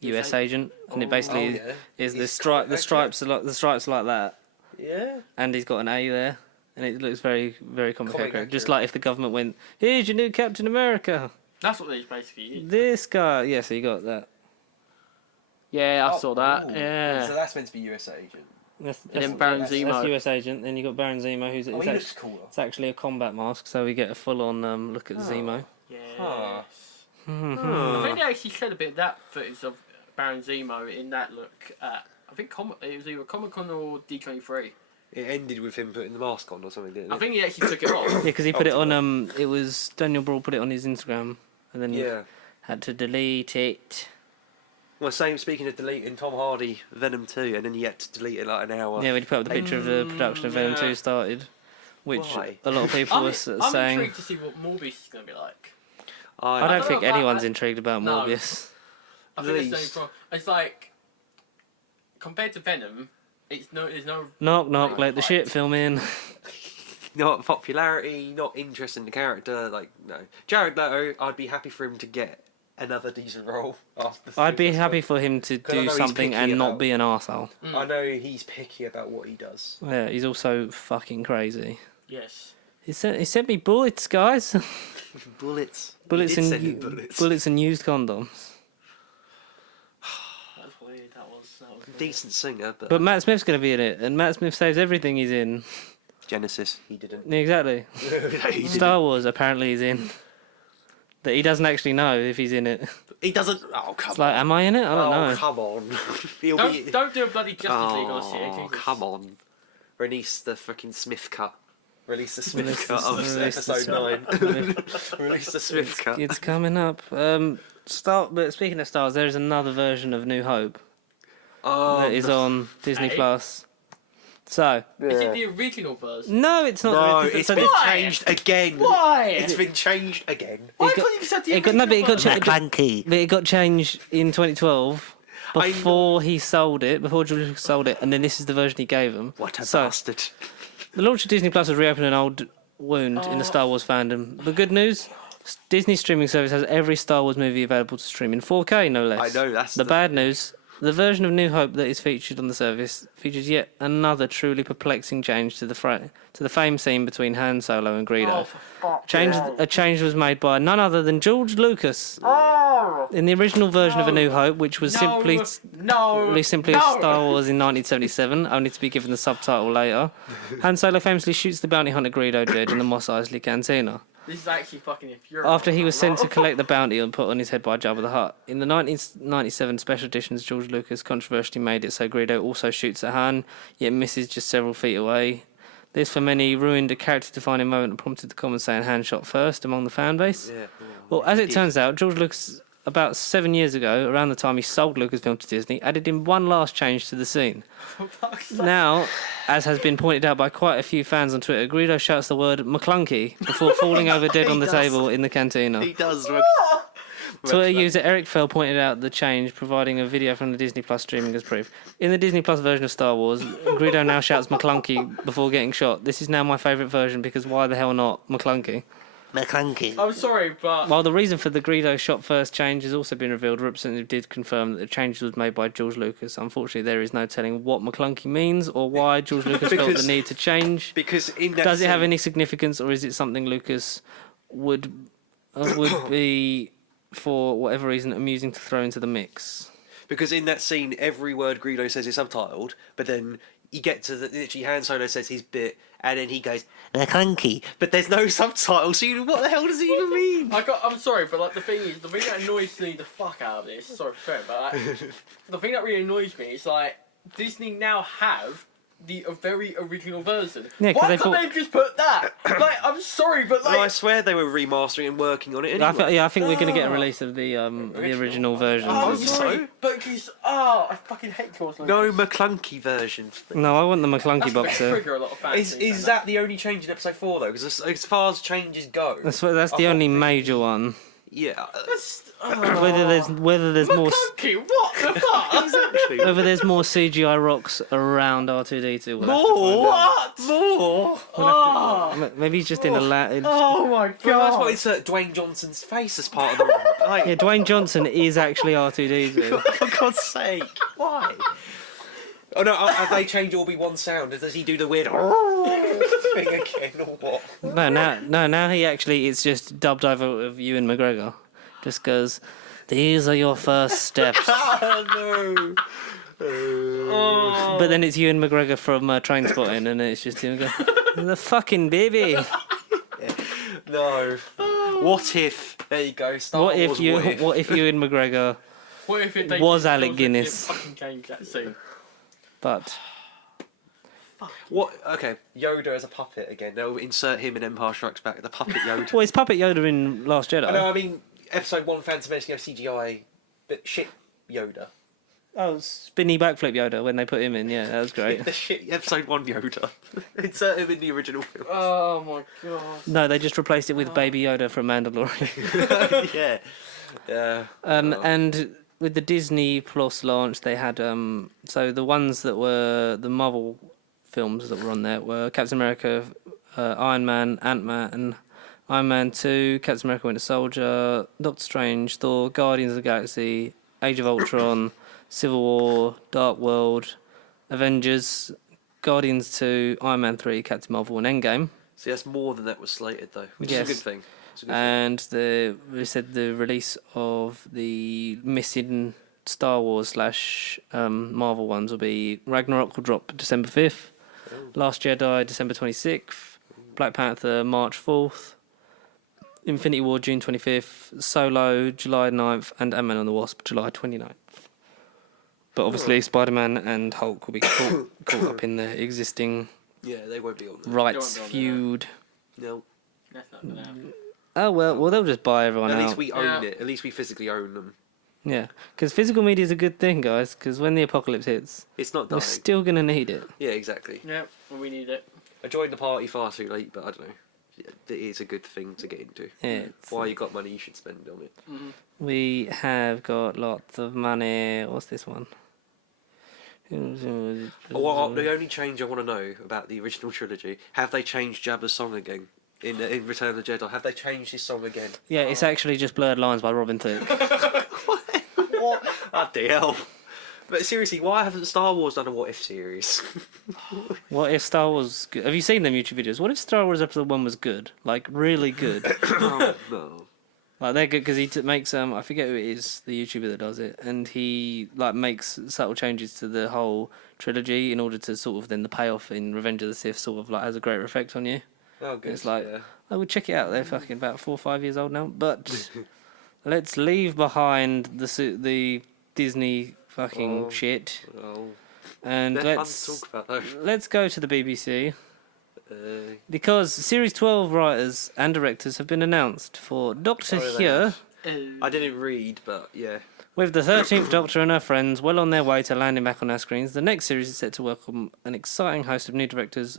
US agent, and it basically yeah. is the He's stripe. The okay. stripes are like the stripes are like that, Yeah. and he's got an A there, and it looks very very comic Comic accurate. Just accurate. like if the government went, "Here's your new Captain America." That's what it basically is. This guy, yeah. So you got that. Yeah, I saw that. ooh. Yeah. So that's meant to be US agent. That's then Baron that's Zemo. US agent. Then you got Baron Zemo, who's Oh, it's, he act- looks cooler. it's actually a combat mask, so we get a full on look at Zemo. Yes. Huh. I think they actually showed a bit of that footage of Baron Zemo in that look at, I think it was either Comic Con or D23. It ended with him putting the mask on or something, didn't it? I think he actually took it off. Yeah, because he put it on. It was Daniel Brawl put it on his Instagram, and then Yeah. had to delete it. Well, same. Speaking of deleting, Tom Hardy, Venom 2, and then he had to delete it like an hour. Yeah, we put up the picture of the production of Venom yeah. 2 started, which Why? a lot of people I'm were I'm saying. intrigued to see what Morbius is going to be like. I don't don't know think about anyone's that. intrigued about No. Morbius. I think that's the only Please. problem. It's like, compared to Venom, there's no. Knock knock, let the Right. shit film in. Not popularity, not interest in the character. Like no, Jared Leto. I'd be happy for him to get another decent role after. I'd be happy for him to 'Cause I know do he's something picky and not about- be an arsehole. I know he's picky about what he does. Yeah, he's also fucking crazy. Yes. He sent me bullets, guys. Bullets. bullets He did send and him bullets. bullets and used condoms. That's weird. That was weird. Decent singer, but, But Matt Smith's going to be in it, and Matt Smith saves everything he's in. Genesis. He didn't. Yeah, exactly. he Star Wars apparently is in. That he doesn't actually know if he's in it. He doesn't. Oh come It's like, am I in it? I don't on. know. Oh come on. He'll be. Don't do a bloody Justice League last year. Oh Jesus. come on. Release the fucking Smith cut. Release the Smith Release cut the- of release the episode 9. Release the Smith cut. It's coming up. But speaking of stars, there is another version of New Hope that is on Disney Hey. Plus. So Is it the original version? no, it's not. No, So it's this- been Why? changed again. Why? It's been changed again. Why It got- couldn't you said the it got no, but it got original version? changed. But it got changed in 2012 I before he sold it. Before George Lucas sold it, and then this is the version he gave him. What a So, bastard. the launch of Disney Plus has reopened an old wound in the Star Wars fandom. The good news: Disney's streaming service has every Star Wars movie available to stream in 4K, no less. I know, that's the the- bad news. The version of New Hope that is featured on the service features yet another truly perplexing change to the fame scene between Han Solo and Greedo. Oh, for fuck's sake. A change was made by none other than George Lucas. In the original version of A New Hope, which was simply a Star Wars in 1977, only to be given the subtitle later, Han Solo famously shoots the bounty hunter Greedo dead in the Mos Eisley Cantina. This is actually fucking infuriating. After he was sent to collect the bounty and put on his head by Jabba the Hutt. In the 1997 special editions, George Lucas controversially made it so Greedo also shoots at Han, yet misses just several feet away. This, for many, ruined a character-defining moment and prompted the comments saying Han shot first among the fan base. Yeah. Well, as it turns out, George Lucas, about 7 years ago, around the time he sold Lucasfilm to Disney, added in one last change to the scene. Now, as has been pointed out by quite a few fans on Twitter, Greedo shouts the word McClunky before falling over dead on the He does. table in the cantina. He does. Twitter user Eric Fell pointed out the change, providing a video from the Disney Plus streaming as proof. In the Disney Plus version of Star Wars, Greedo now shouts McClunky before getting shot. This is now my favourite version because why the hell not McClunky? McClunky. I'm sorry, but While the reason for the Greedo shot first change has also been revealed, a representative did confirm that the change was made by George Lucas. Unfortunately, there is no telling what McClunky means or why George Lucas felt the need to change. Because in that Does it have scene- any significance, or is it something Lucas would be, for whatever reason, amusing to throw into the mix? Because in that scene, every word Greedo says is subtitled, but then you get to literally Han Solo says his bit, and then he goes McClunky, but there's no subtitles. So what the hell does it even mean? I'm sorry, but like the thing that annoys me the fuck out of this. Sorry for saying, but like, the thing that really annoys me is like Disney now have the very original version. Yeah, 'cause why they can't bought- they just put that? Like, I'm sorry, but like, No, I swear they were remastering and working on it anyway. I think we're going to get a release of the original version. I'm you sorry, so? but because I fucking hate George Lucas. No McClunky version. No, I want the McClunky That's box gonna set. trigger a lot of fans. Is that the only change in episode 4 though? Because as far as changes go, That's the only major one. yeah. Whether there's more McClunky, what the fuck? Exactly. whether there's more CGI rocks around R2D2. We'll have to find More? out. More? Maybe he's just in a Oh my god! Well, that's why insert Dwayne Johnson's face as part of the like, Yeah, Dwayne Johnson is actually R2D2. for God's sake. Why? Oh no, have they changed Obi-Wan's sound? Does he do the weird thing again or what? Now he actually, it's just dubbed over of Ewan McGregor. Just goes, these are your first steps. Oh no. But then it's Ewan McGregor from Trainspotting, and it's just him going, the fucking baby. No. What if? There you go. Star What Wars, if what if Ewan McGregor What if they was just Alec don't Guinness? Fucking change that soon. But What? Okay, Yoda as a puppet again. They'll insert him in Empire Strikes Back. The puppet Yoda. well, it's Puppet Yoda in Last Jedi. No, I mean Episode 1, Phantom Menace, CGI, but shit Yoda. Oh, spinny backflip Yoda when they put him in. Yeah, that was great. The shit Episode 1 Yoda. Insert him in the original film. Oh my god. No, they just replaced it with Baby Yoda from Mandalorian. Yeah. Yeah. And with the Disney Plus launch, they had so the ones that were the Marvel films that were on there were Captain America, Iron Man, Ant-Man, Iron Man 2, Captain America Winter Soldier, Doctor Strange, Thor, Guardians of the Galaxy, Age of Ultron, Civil War, Dark World, Avengers, Guardians 2, Iron Man 3, Captain Marvel, and Endgame. See, that's more than that was slated though, which Yes. is a good thing. It's a good And we said the release of the missing Star Wars / Marvel ones will be Ragnarok will drop December 5th, Last Jedi December 26th, Black Panther March 4th, Infinity War June 25th, Solo July 9th, and Ant-Man and the Wasp July 29th. But obviously Spider-Man and Hulk will be caught up in the existing thing. Yeah, they won't be on there. rights They won't be on there. feud. No. That's not gonna happen. Oh well, they'll just buy everyone At out. least we own Yeah. it. At least we physically own them. Yeah, because physical media is a good thing, guys. Because when the apocalypse hits, It's not we're dying. still gonna need it. Yeah, exactly. Yeah, well, we need it. I joined the party far too late, but I don't know. It is a good thing to get into. Yeah, it's- Why you got money, you should spend on it. We have got lots of money. What's this one? Well, the only change I want to know about the original trilogy, have they changed Jabba's song again? In Return of the Jedi, have they changed his song again? Yeah, it's actually just Blurred Lines by Robin Thicke. What? Oh, the hell. But seriously, why haven't Star Wars done a What If series? What if Star Wars? Have you seen them YouTube videos? What if Star Wars Episode 1 was good, like really good? Oh, no. Like they're good because he makes I forget who it is, the YouTuber that does it, and he like makes subtle changes to the whole trilogy in order to sort of then the payoff in Revenge of the Sith sort of like has a greater effect on you. Oh, good. It's like yeah. I would check it out. They're fucking about 4 or 5 years old now. But let's leave behind the Disney fucking shit, Oh, and they're fun to let's talk about though. let's go to the BBC. Because Series 12 writers and directors have been announced for Doctor Oh, they Who, have. I didn't read, but yeah. with the 13th Doctor and her friends well on their way to landing back on our screens. The next series is set to welcome an exciting host of new directors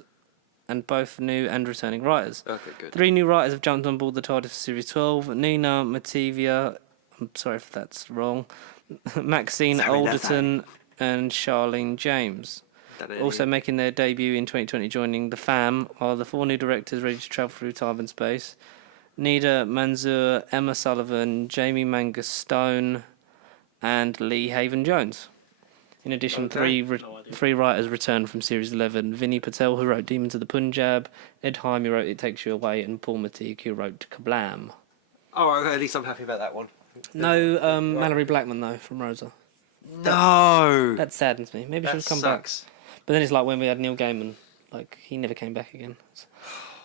and both new and returning writers. Okay, good. 3 new writers have jumped on board the TARDIS for Series 12. Nina Matevia, I'm sorry if that's wrong, Maxine Sorry, that's Alderton and Charlene James. Also making their debut in 2020, joining the fam, are the 4 new directors ready to travel through time and space. Nida Manzoor, Emma Sullivan, Jamie Mangus Stone, and Lee Haven Jones. In addition, Okay. three writers returned from Series 11. Vinny Patel, who wrote Demons of the Punjab, Ed Heim, who wrote It Takes You Away, and Paul Matig, who wrote Kablam. Oh, at least I'm happy about that one. No Mallory Blackman, though, from Rosa. No! That saddens me. Maybe she That should come sucks. back. But then it's like when we had Neil Gaiman, like, he never came back again.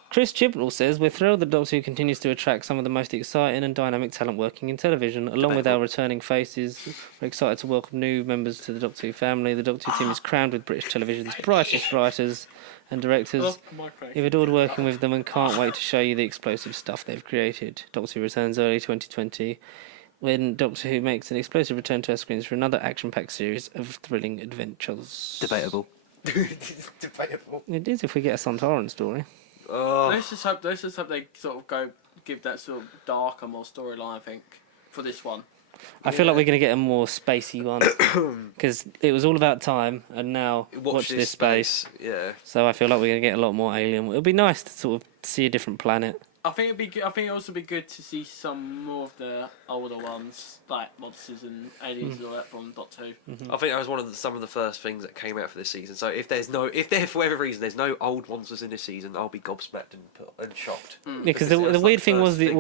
Chris Chibnall says, we're thrilled that Doctor Who continues to attract some of the most exciting and dynamic talent working in television. Along with our returning faces, we're excited to welcome new members to the Doctor Who family. The Doctor Who team is crowned with British television's brightest writers and directors. We've adored working with them and can't wait to show you the explosive stuff they've created. Doctor Who returns early 2020 when Doctor Who makes an explosive return to our screens for another action-packed series of thrilling adventures. Debatable. Debatable. It is if we get a Santaran story. Oh. Let's just hope they sort of give that sort of darker, more storyline. I think for this one. I feel like we're going to get a more spacey one because it was all about time, and now watch this space. Yeah. So I feel like we're going to get a lot more alien. It'll be nice to sort of see a different planet. I think it'd be good. I think it'd also be good to see some more of the older ones, like monsters and aliens and all that from Doctor Who. I think that was one of some of the first things that came out for this season. So if there for whatever reason there's no old monsters in this season, I'll be gobsmacked and shocked. Yeah, because the weird thing was the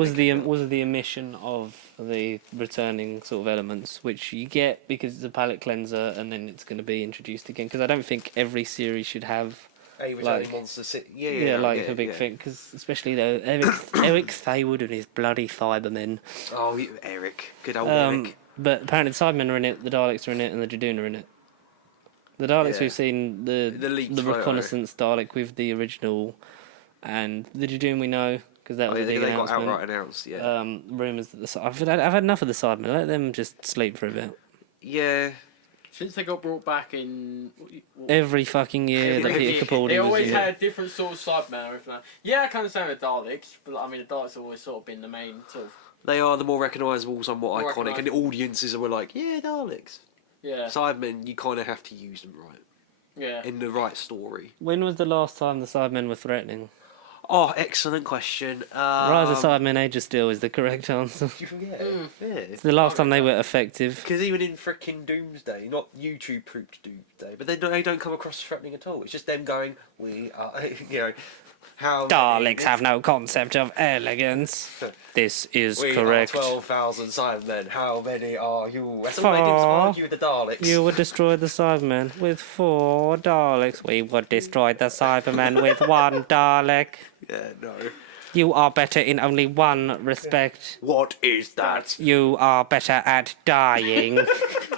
omission of the returning sort of elements, which you get because it's a palate cleanser, and then it's going to be introduced again. Because I don't think every series should have. A returning monster. A big thing, because especially though Eric Thaywood and his bloody Cybermen. Oh, Eric, good old Eric. But apparently the Cybermen are in it, the Daleks are in it, and the Jadoon are in it. The Daleks we've seen the reconnaissance Dalek with the original, and the Jadoon we know because that was a big they announcement. got outright announced. Yeah. Rumours that I've had enough of the Cybermen. Let them just sleep for a bit. Yeah. Since they got brought back in Every fucking year, the Peter Capaldi they was always in. had a different sort of Cyberman or everything. Yeah, I can understand the Daleks, but I mean the Daleks have always sort of been the main sort of. They are the more recognisable, somewhat More iconic, and the audiences were like, yeah, Daleks. Yeah. Cybermen, you kind of have to use them right. Yeah. In the right story. When was the last time the Cybermen were threatening? Oh, excellent question. Rise of Cybermen Age of Steel is the correct answer. You forget. Yeah. It's the last time they were effective. Because even in frickin' Doomsday, not YouTube proofed Doomsday, but they don't come across as threatening at all. It's just them going, we are, how Daleks have no concept of elegance. This is we correct. are 12,000 Cybermen. How many are you? That's all they do to argue with the Daleks. You would destroy the Cybermen with 4 Daleks. We would destroy the Cybermen with 1 Dalek. Yeah, no. You are better in only one respect. What is that? You are better at dying.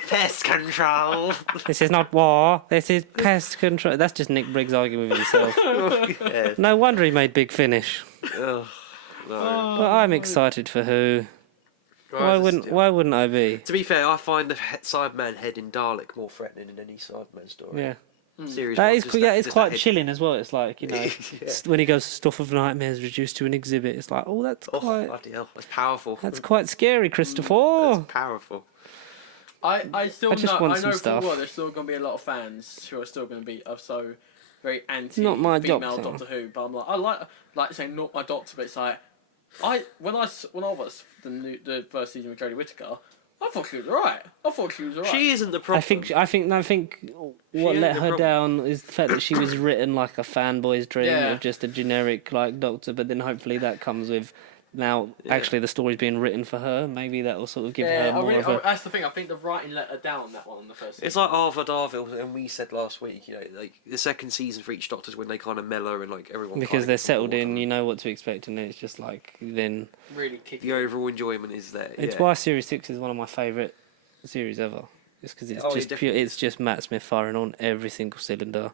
Pest control. This is not war. This is pest control. That's just Nick Briggs arguing with himself. Yeah. No wonder he made Big Finish. Ugh, no. But I'm excited for Who. Why wouldn't I be? To be fair, I find the Cyberman head in Dalek more threatening than any Cyberman story. Yeah. Series That one, is, just it's just quite head. chilling as well. It's like, Yeah. when he goes, stuff of nightmares reduced to an exhibit. It's like, oh, that's Oh, quite, bloody hell. That's powerful. that's quite scary, Christopher. That's powerful. I still I just know, want I some know stuff. for there's still going to be a lot of fans who are still going to be so very anti Not my female Doctor. Doctor Who. But I'm like, I like saying not my Doctor, but it's like when I watched the first season with Jodie Whittaker, I thought she was alright. She isn't the problem. I think what ain't let the her problem. down is the fact that she was written like a fanboy's dream Yeah. of just a generic like Doctor, but then hopefully that comes with now actually the story's being written for her. Maybe that will sort of give her more of a. That's the thing. I think the writing let her down on that one on the first season. It's like Arthur Darville, and we said last week, like the second season for each Doctor's when they kind of mellow and like everyone. Because kind they're of settled gets on in, board. you know what to expect, and then it's just like then. Really kicking. The overall enjoyment is there. It's yeah. why Series 6 is one of my favourite series ever. It's because it's Oh, yeah, just pure. definitely. It's just Matt Smith firing on every single cylinder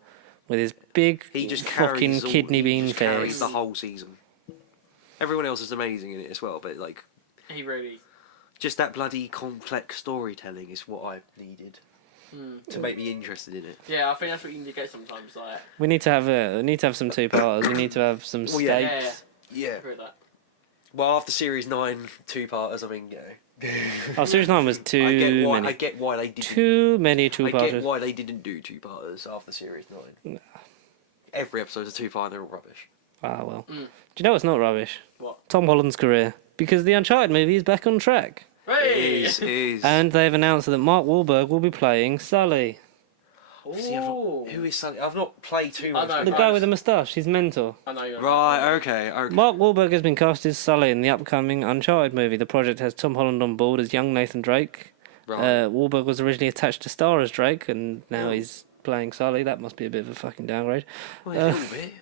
with his big He just fucking carries kidney bean carries face. the whole season. Everyone else is amazing in it as well, but like He really. just that bloody complex storytelling is what I needed to make me interested in it. Yeah, I think that's what you need to get sometimes. Like, We need to have some 2-parters. We need to have some Well, yeah. stakes. Yeah. I agree with that. Well, after Series 9 2-parters, I mean, Oh, Series 9 was too many. I get why they didn't. Too many I get 2-parters. why they didn't do 2-parters after Series 9. Every episode's a 2-part, and they're all rubbish. Ah, well. Do you know what's not rubbish? What? Tom Holland's career. Because the Uncharted movie is back on track. Hey! It is. And they've announced that Mark Wahlberg will be playing Sully. See, who is Sully? I've not played too much. know. The guy with the moustache, his mentor. I know you're Right, okay. Mark Wahlberg has been cast as Sully in the upcoming Uncharted movie. The project has Tom Holland on board as young Nathan Drake. Right. Wahlberg was originally attached to star as Drake, and now he's playing Sully. That must be a bit of a fucking downgrade. Well, a little bit.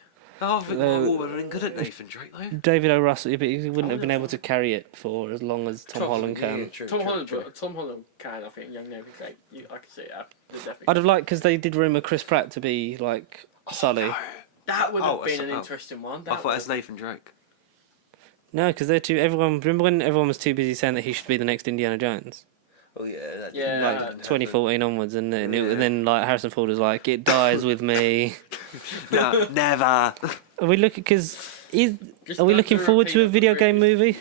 Oh, I think Mark Wahlberg been good at Nathan Drake, though. David O. Russell, yeah, but he wouldn't have been able to carry it for as long as Tom Holland can. Yeah, true, Tom true, Holland, true. Tom Holland can. I think young Nathan Drake. I can see it. Definitely. I'd have liked, because they did rumour Chris Pratt to be like Sully. No. That would have Oh, been an oh. interesting one. I thought it was Nathan Drake. No, because they're too. Remember when everyone was too busy saying that he should be the next Indiana Jones? Oh yeah, that Yeah. that didn't happen. 2014 onwards, and then like Harrison Ford was like, "It dies with me." No, never. Are we looking? Because Just are we don't looking do forward to a repeat video of the game movie?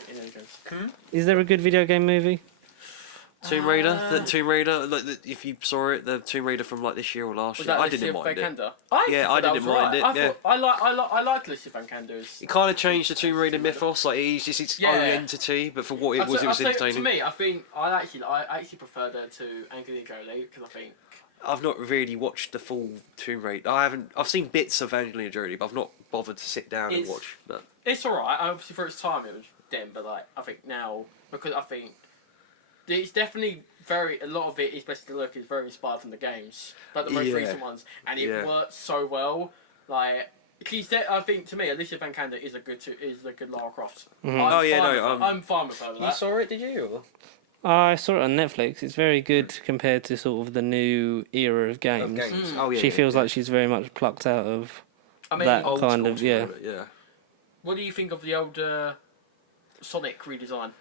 previous- Is there a good video game movie? Tomb Raider, the Tomb Raider. Like, if you saw it, the Tomb Raider from like this year or last Was year, that I didn't mind it. Yeah, I didn't mind it, yeah. I like Alicia Vikander's. It kind of changed the Tomb Raider mythos. Like it's just its own entity, but for what it was entertaining. To me, I think I actually preferred her to Angelina Jolie because I think I've not really watched the full Tomb Raider. I've seen bits of Angelina Jolie, but I've not bothered to sit down and watch. But it's alright. Obviously, for its time, it was dim, but like I think now because I think it's definitely a lot of it, especially the look, is very inspired from the games, like the most recent ones, and it works so well. Like I think to me, Alicia Vikander is a good Lara Croft. I'm fine with her. you saw it, did you? Or? I saw it on Netflix. It's very good compared to sort of the new era of games. Oh yeah. She feels like she's very much plucked out of I mean, that old kind school of yeah. Tomb Raider, yeah. What do you think of the old Sonic redesign?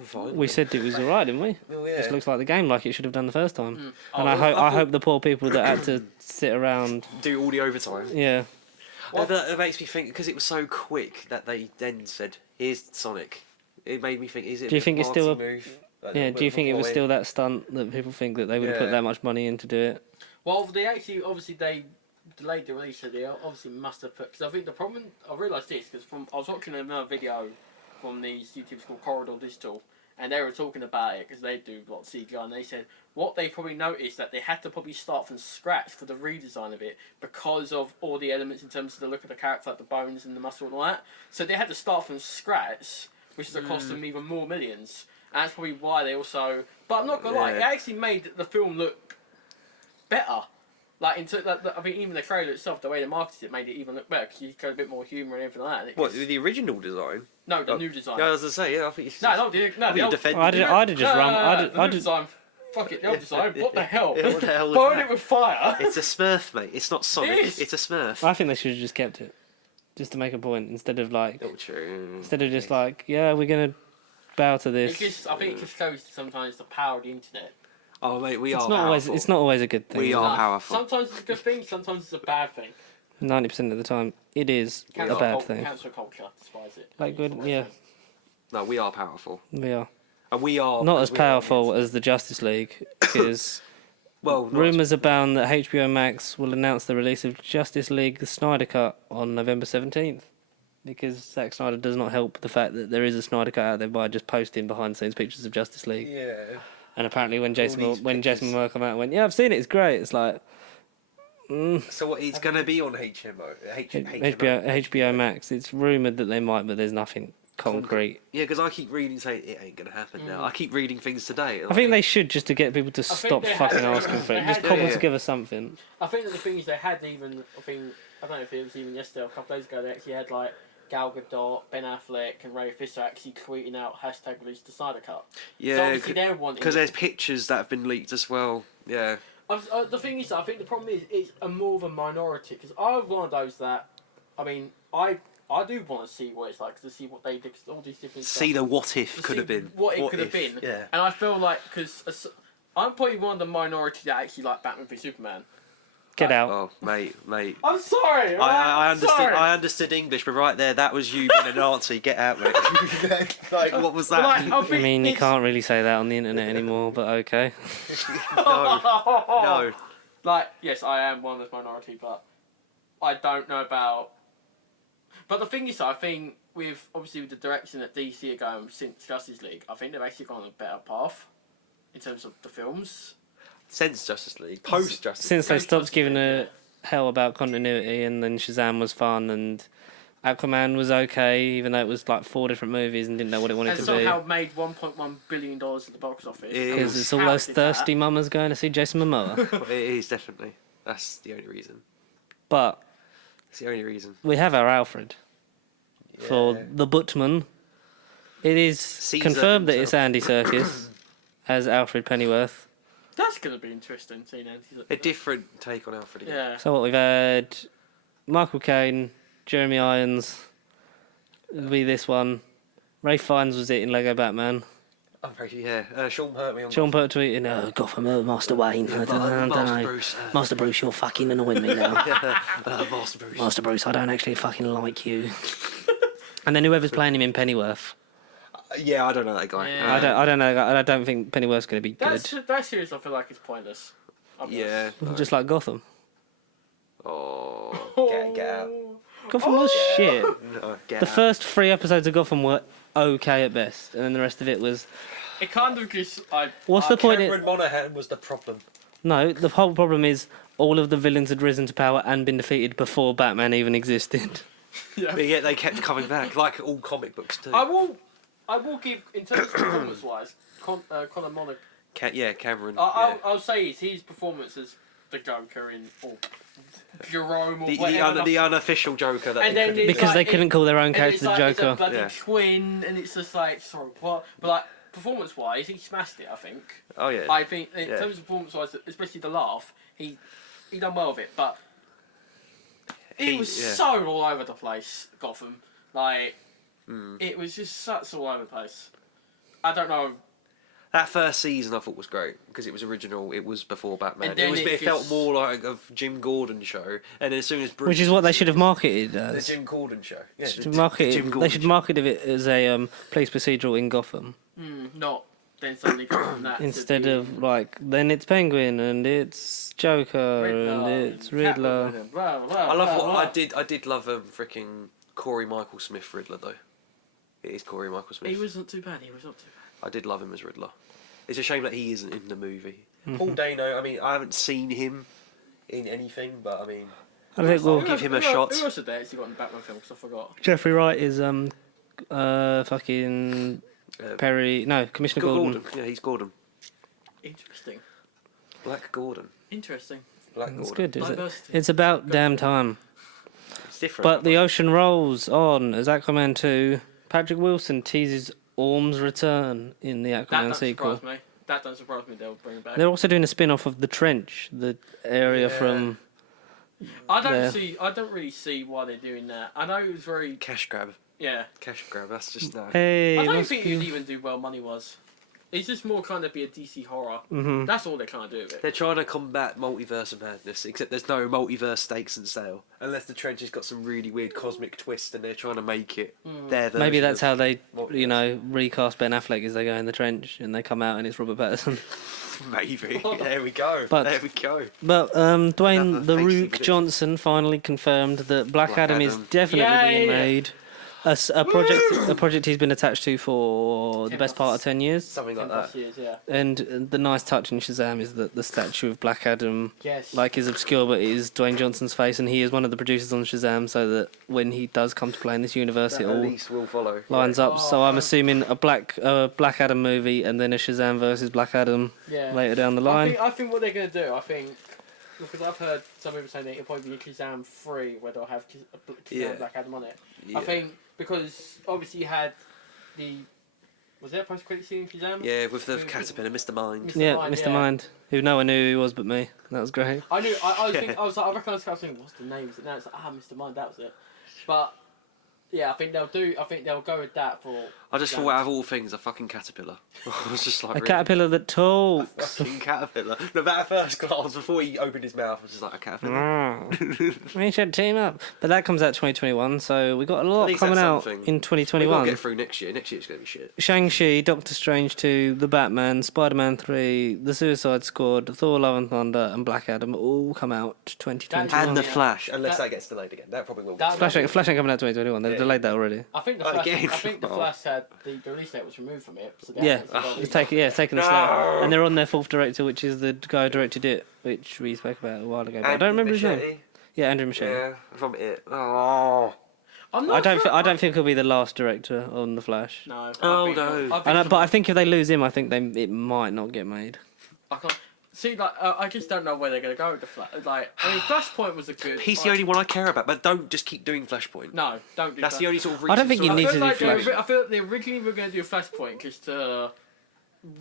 Fine. We said it was alright, didn't we? Oh, yeah. Just looks like the game, like it should have done the first time. And Oh, I hope the poor people that had to sit around. Do all the overtime. Yeah, That makes me think because it was so quick that they then said, "Here's Sonic." It made me think: is it? Do you think it's still a- move? Like, yeah. Do you think it was still that stunt that people think that they would have put that much money in to do it? Well, they delayed the release, so they obviously must have put. Because I think the problem, I realised this because I was watching another video from these YouTubers called Corridor Digital, and they were talking about it because they do a lot of CGI, and they said what they probably noticed that they had to probably start from scratch for the redesign of it because of all the elements in terms of the look of the character, like the bones and the muscle and all that. So they had to start from scratch, which is a cost them even more millions. And that's probably why they also. But I'm not gonna lie, it actually made the film look better. Like I mean, even the trailer itself, the way they marketed it, made it even look better because you got a bit more humour and everything like that. What, the original design? No, the new design. Yeah, I was gonna say, I think. The old defended I'd have just run. the new design. Fuck it, the old design. What the hell? What the hell was Burn that? it with fire. It's a Smurf, mate. It's not Sonic. It is. It's a Smurf. I think they should have just kept it, just to make a point instead of like Not true. instead of just like we're gonna bow to this. I think it just shows sometimes the power of the internet. Oh, mate, we It's are not always. powerful. It's not always a good thing. We are powerful. Sometimes it's a good thing, sometimes it's a bad thing. 90% of the time, it is a bad thing. Cancel culture, despise it. Like good, yeah, No, we are powerful. we are And we are... not as we are- powerful as the Justice League because Well, not as- rumours abound that HBO Max will announce the release of Justice League: The Snyder Cut on November 17th. Because Zack Snyder does not help the fact that there is a Snyder Cut out there by just posting behind-the-scenes pictures of Justice League. Yeah. And apparently, when Jason these pictures. Momoa came out and went, "Yeah, I've seen it. It's great." It's like So what, it's going to be on HMO? HBO Max. It's rumoured that they might, but there's nothing concrete. Yeah, because I keep reading saying it ain't going to happen now. I keep reading things today. I think they should just to get people to stop they fucking had- asking for they it. Just had- cobble yeah. together something. I think that the thing is they had even, I don't know if it was even yesterday or a couple of days ago, they actually had like Gal Gadot, Ben Affleck and Ray Fisher actually tweeting out # release the Snyder Cut. So Yeah, obviously they're wanting because there's pictures that have been leaked as well. Yeah. the thing is, I think the problem is it's more of a minority because I'm one of those that, I mean, I do want to see what it's like to see what they did, 'cause all these different See stuff, the what if to could see have been. what it What could have if, been, Yeah. and I feel like because I'm probably one of the minority that actually like Batman v Superman. Get out. Oh, mate. I'm sorry. I understood. Sorry. I understood English, but right there, that was you being a Nazi. Get out, mate. Like, what was that? Like, I mean, you can't really say that on the internet anymore, but okay. No. Like, yes, I am one of the minority, but I don't know about. But the thing is, I think with the direction that DC are going since Justice League, I think they've actually gone on a better path in terms of the films. Since Justice League, post Justice League. Since they stopped Justice giving League, a hell about continuity, and then Shazam was fun, and Aquaman was okay, even though it was like 4 different movies and didn't know what it wanted and to somehow be. made $1.1 billion at the box office. Because it's all How those did thirsty that? mamas going to see Jason Momoa. Well, it is definitely. That's the only reason. But It's the only reason. we have our Alfred for Yeah. the Buttman. It is Caesar confirmed that himself. it's Andy Serkis as Alfred Pennyworth. That's going to be interesting, seeing Andy. A different take on Alfred again. Yeah. So what we've had, Michael Caine, Jeremy Irons, it'll be this one. Ray Fiennes was it in Lego Batman. Oh, yeah. Sean hurt me on Sean Pert tweeting, Gotham, Master Wayne. I don't Master know. Bruce. Master Bruce, you're fucking annoying me now. Master Bruce. Master Bruce, I don't actually fucking like you. And then whoever's playing him in Pennyworth. Yeah, I don't know that guy. Yeah. I don't know. I don't think Pennyworth's going to be good. That series, I feel like, is pointless. I'll be Yeah. Just like Gotham. Oh, honest. get out. Gotham was shit. No, get The out. first 3 episodes of Gotham were okay at best, and then the rest of it was. It kind of just. What's the point? Cameron Monaghan was the problem. No, the whole problem is all of the villains had risen to power and been defeated before Batman even existed. Yeah. But yet they kept coming back, like all comic books do. I will give, in terms of performance-wise, Conor Monaghan. Cameron. I'll say his performance as the Joker in Jerome or The whatever. the unofficial Joker that And they then couldn't it's do. Because they like- couldn't call their own and character it's the like, it's a Joker. bloody Yeah. twin, and it's just like, sorry, what? But like, performance-wise, he smashed it, I think. Oh yeah. I think, in Yeah. terms of performance-wise, especially the laugh, he done well with it, but he was yeah. so all over the place, Gotham. Like, Mm. it was just such all over the place. I don't know. That first season I thought was great because it was original. It was before Batman. And then It it felt just- more like a Jim Gordon show. And then as soon as Bruce, Which is what they should have marketed the as. Jim Gordon show. Yeah, Should market Jim it, Gordon they should show. market it as a police procedural in Gotham Not then suddenly go from that instead to of like then it's Penguin and it's Joker and it's Riddler. Catwoman and blah, blah, I love blah, what blah. I did love freaking Corey Michael Smith Riddler though. It is Corey Michael Smith. He wasn't too bad. I did love him as Riddler. It's a shame that he isn't in the movie. Mm-hmm. Paul Dano. I mean, I haven't seen him in anything, but I mean, I think I'll well, give him a shot. Who else did they actually got in the Batman film? Because I forgot. Jeffrey Wright is fucking Perry. No, Commissioner Gordon. Yeah, he's Gordon. Interesting. Black Gordon. Interesting. Black That's Gordon. good. Is it? Diversity. It's about damn time. It's different. But the ocean rolls on as Aquaman 2. Patrick Wilson teases Orm's return in the That Aquaman don't sequel. surprise me. That don't surprise me. They'll bring it back. They're also doing a spin-off of The Trench, the area Yeah. from. I don't there. see. I don't really see why they're doing that. I know it was very. cash grab. Yeah. Cash grab. That's just no. Hey, I don't must think be- it'd even do well money-wise. It's just more kind of be a DC horror. Mhm. That's all they're trying to do with it. They're trying to combat multiverse of madness, except there's no multiverse stakes and sale. Unless the Trench has got some really weird cosmic twist and they're trying to make it their version. Maybe that's of how they, multiverse. recast Ben Affleck as they go in The Trench and they come out and it's Robert Pattinson. Maybe. There we go. But- there we go. But Dwayne Another The tasty Rook prediction. Johnson finally confirmed that Black Black Adam is Adam. definitely being Yay! made. A project he's been attached to for the 10 best part of 10 years. Something like 10 plus that. years, yeah. And the nice touch in Shazam is that the statue of Black Adam Yes. is obscure, but it is Dwayne Johnson's face, and he is one of the producers on Shazam, so that when he does come to play in this universe, That it at all least will follow. lines Yeah. up. So I'm assuming a Black Adam movie and then a Shazam versus Black Adam Yeah. later down the line. I think what they're going to do, because I've heard some people saying that it'll probably be Shazam 3 where they'll have Shazam Yeah. Black Adam on it. Yeah. I think because obviously you had was there a post-credit scene in Shazam? Yeah, with the caterpillar, Mr. Mind. Mr. Yeah, Mind, Mr. yeah. Mind, who no one knew who he was but me. That was great. I knew. I was like, I recognised. I was thinking, what's the name? Now it's like, Mr. Mind. That was it. But Yeah, I think they'll go with that for. I just thought out of all things, a fucking caterpillar. I was just like, A really? caterpillar that talks. Fucking caterpillar. No, at first glance, before he opened his mouth, I was just like, a caterpillar. We should team up. But that comes out 2021, so we got a lot least coming that's out something. in We've got 2021. to get through next year. Next year's going to be shit. Shang-Chi, Doctor Strange 2, The Batman, Spider-Man 3, The Suicide Squad, Thor Love and Thunder, and Black Adam all come out 2021. And The Flash, unless that gets delayed again. That probably will. Flash ain't coming out 2021. They've delayed that already. I think the Flash had the release date was removed from it. So Yeah, it's taken a slap. And they're on their fourth director, which is the guy who directed it, which we spoke about a while ago. But I don't remember his name. Yeah, Andrew Machete. Yeah, from it. Oh. I don't think he'll be the last director on The Flash. No. But I think if they lose him, I think it might not get made. I can't see. Like, I just don't know where they're going to go with the Flash. Like, I mean, Flashpoint was a good. He's the only one I care about, but don't just keep doing Flashpoint. No, don't do that. That's the only sort of. I don't think you need to do Flash. I feel like they originally were going to do a Flashpoint just to.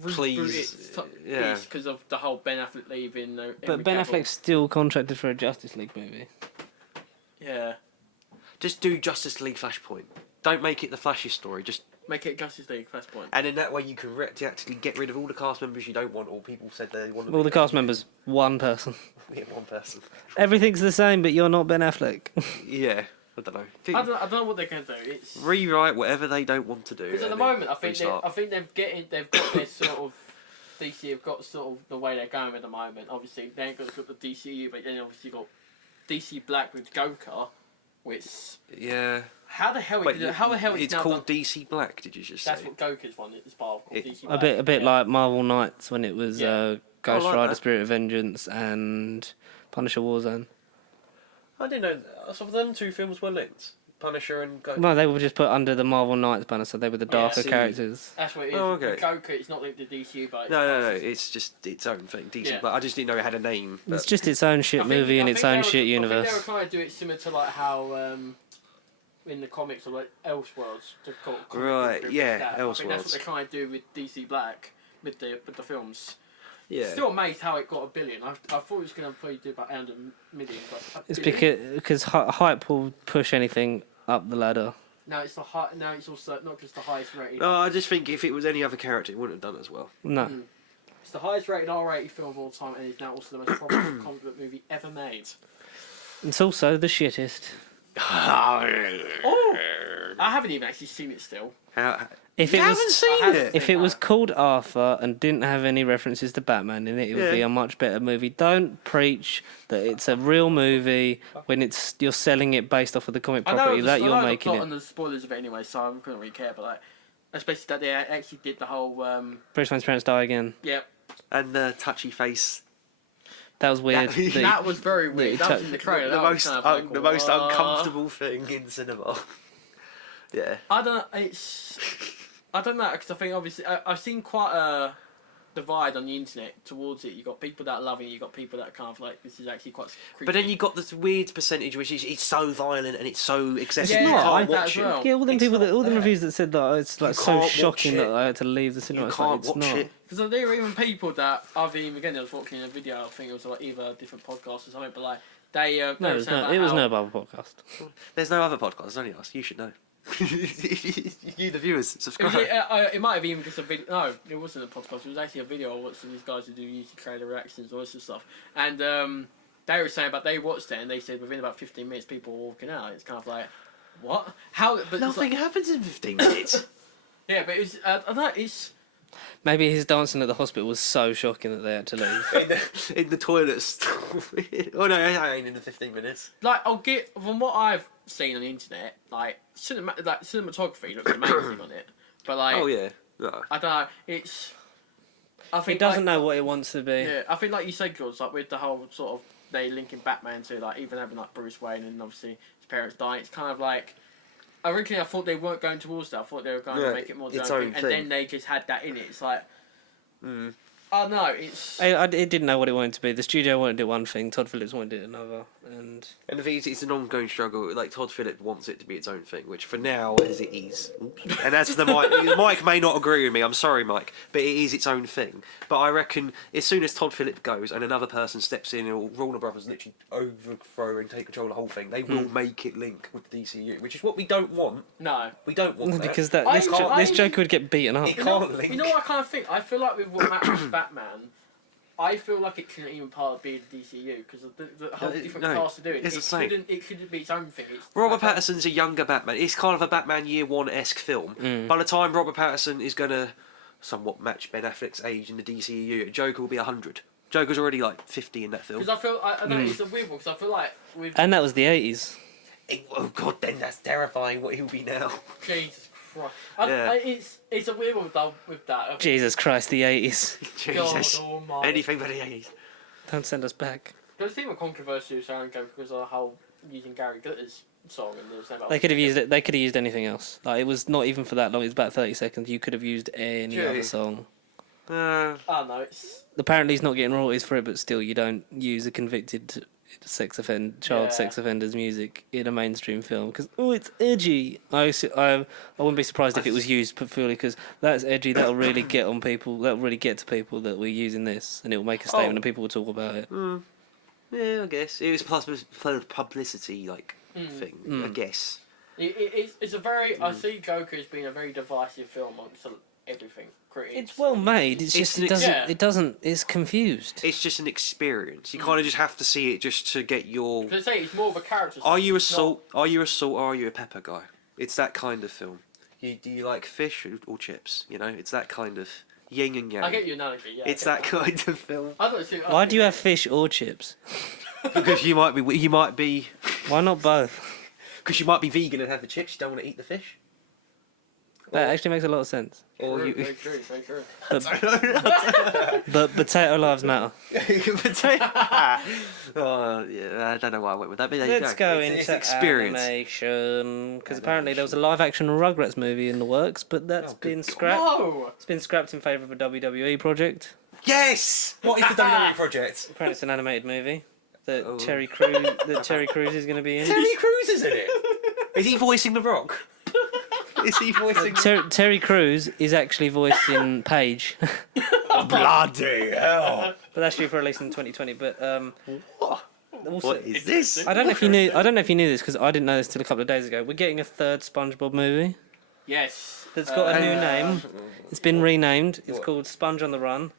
Please, yeah. Because of the whole Ben Affleck leaving. But Ben Affleck's still contracted for a Justice League movie. Yeah. Just do Justice League Flashpoint. Don't make it the Flash's story. Just make it Justice League Flashpoint. And in that way, you can actually get rid of all the cast members you don't want, or people said they want. All the cast members, one person. Yeah, one person. Everything's the same, but you're not Ben Affleck. Yeah, I don't know. I don't know what they're going to do. It's rewrite whatever they don't want to do. Because at the moment, I think they've got their sort of. DC have got sort of the way they're going at the moment. Obviously, they ain't got the DCU, but then obviously got DC Black with Joker, which. Yeah. How the hell? It's called DC Black? Did you just say? That's what Joker's one is part of. DC Black. A bit like Marvel Knights when it was Ghost Rider, that. Spirit of Vengeance, and Punisher Warzone. I didn't know. So them two films were linked. Punisher and Ghost. No, they were just put under the Marvel Knights banner, so they were the darker characters. That's what it is. Oh, okay. With Joker, it's not like the DCU, but No. It's just its own thing. DC, but I just didn't know it had a name. It's just its own shit movie and its own shit universe. I think they were trying to do it similar to like how in the comics or like Elseworlds. Right. Yeah. Elseworlds. I think that's what they're trying to do with DC Black with the films. Yeah. Still amazed how it got $1 billion. I thought it was going to probably do about 100 million, but it's because hype will push anything up the ladder. Now it's also not just the highest rated. No, I just think if it was any other character, it wouldn't have done as well. No. It's the highest rated R-rated film of all time, and is now also the most profitable comic book movie ever made. It's also the shittest. Oh, I haven't even actually seen it still. If it was called Arthur and didn't have any references to Batman in it, it would be a much better movie. Don't preach that it's a real movie when you're selling it based off of the comic property that you're making it. I know the spoilers of it anyway, so I couldn't really care. But like, especially that they actually did the whole. Bruce Wayne's parents die again. Yep. And the touchy face. That was weird. That was very weird. That was in the trailer. The most uncomfortable thing in cinema. Yeah. I don't know, because I think obviously I've seen quite a divide on the internet towards it. You got people that are loving it, you got people that are kind of like, this is actually quite creepy. But then you got this weird percentage which is it's so violent and it's so excessive. Yeah, you can't like watch it. well. Yeah, all the reviews that said that it's like so shocking that I had to leave the cinema. You can't it's watch not. it. Because there were even people that I've even again I was watching a video. I think it was like either a different podcast or something, but like they. It was no Bible podcast. There's no other podcast. There's only us. You should know. You, the viewers, subscribe. It might have even just a video. No, it wasn't a podcast. It was actually a video. I watched these guys who do YouTube trailer reactions, all this sort of stuff, and they were saying, but they watched it and they said within about 15 minutes, people were walking out. It's kind of like, what? How? But nothing happens in 15 minutes. Yeah, but it's. I don't know. It's. Maybe his dancing at the hospital was so shocking that they had to leave. in the toilets. Oh no, I ain't in the 15 minutes. Like, I'll get from what I've seen on the internet, like cinematography looks amazing on it, but like, oh yeah, no. I don't know. It's. I think it doesn't know what it wants to be. Yeah, I think like you said, George, like with the whole sort of they linking Batman to like even having like Bruce Wayne and obviously his parents dying. It's kind of like. Originally, I thought they weren't going towards that. I thought they were going to make it more joking, and then they just had that in it. It's like, oh no, it's. It didn't know what it wanted to be. The studio wanted it one thing. Todd Phillips wanted it another, And And the thing is, it's an ongoing struggle. Like Todd Phillips wants it to be its own thing, which for now, as it is, and as the Mike may not agree with me. I'm sorry, Mike, but it is its own thing. But I reckon as soon as Todd Phillips goes and another person steps in, or Warner Brothers literally overthrow and take control of the whole thing, they will make it link with the DCU, which is what we don't want. No, We don't want that. because this Joker would get beaten up. It can't link. You know what I kind of think? I feel like with what Matt's Batman, I feel like it couldn't even part of being the DCU because of the whole different cast to do it. It's the same. It couldn't be its own thing. Robert Pattinson's a younger Batman. It's kind of a Batman Year One-esque film. By the time Robert Pattinson is going to somewhat match Ben Affleck's age in the DCU, Joker will be 100. Joker's already like 50 in that film. Because I know it's a weird one because I feel like with And that was the 80s. Oh god, then that's terrifying what he'll be now. Jesus Christ, Yeah. it's a weird one with that. Jesus Christ, the 80s. Jesus. God almighty. Anything but the 80s. Don't send us back. There's even controversy around Joker because of how using Gary Glitter's song and there's no. They could have used it. They could have used anything else. Like, it was not even for that long. It was about 30 seconds. You could have used any True. other song. I don't know. It's Apparently, he's not getting royalties for it, but still, you don't use a convicted child sex offender's music in a mainstream film because it's edgy. I wouldn't be surprised if it was used purely because that's edgy. That'll really get on people. That'll really get to people that we're using this, and it will make a statement, and people will talk about it. Yeah, I guess. It was publicity, like, thing, I guess. it's a very. I see Joker as being a very divisive film amongst everything. Critics. It's well made. It's just it doesn't. Yeah. It doesn't. It's confused. It's just an experience. You kind of just have to see it just to get your... Because I say it's more of a character. Are you a it's not- salt? Are you a salt? Or are you a pepper guy? It's that kind of film. Do you like fish or chips? You know, it's that kind of yin and yang. I get your analogy. Yeah. It's that kind of film. I thought it was- Why do you have fish or chips? Because you might be Why not both? because you might be vegan and have the chips. You don't want to eat the fish. That actually makes a lot of sense. Or True, you. very true, very true. But potato lives matter. Oh, yeah, I don't know why I went with that, but there you Let's go It's into experience. animation because apparently there was a live-action Rugrats movie in the works, but that's been scrapped. No. It's been scrapped in favour of a WWE project. Yes. What is the WWE project? Apparently, it's an animated movie that Oh. Terry Crews is going to be in. Terry Crews is in it. Is he voicing The Rock? Is he voicing? Terry Crews is actually voicing Paige, Bloody hell! but that's due for release in 2020. But What? also, What is this? I don't know if you knew. I don't know if you knew this because I didn't know this till a couple of days ago. We're getting a third SpongeBob movie Yes. that's got a new name. It's been renamed. It's What? called Sponge on the Run.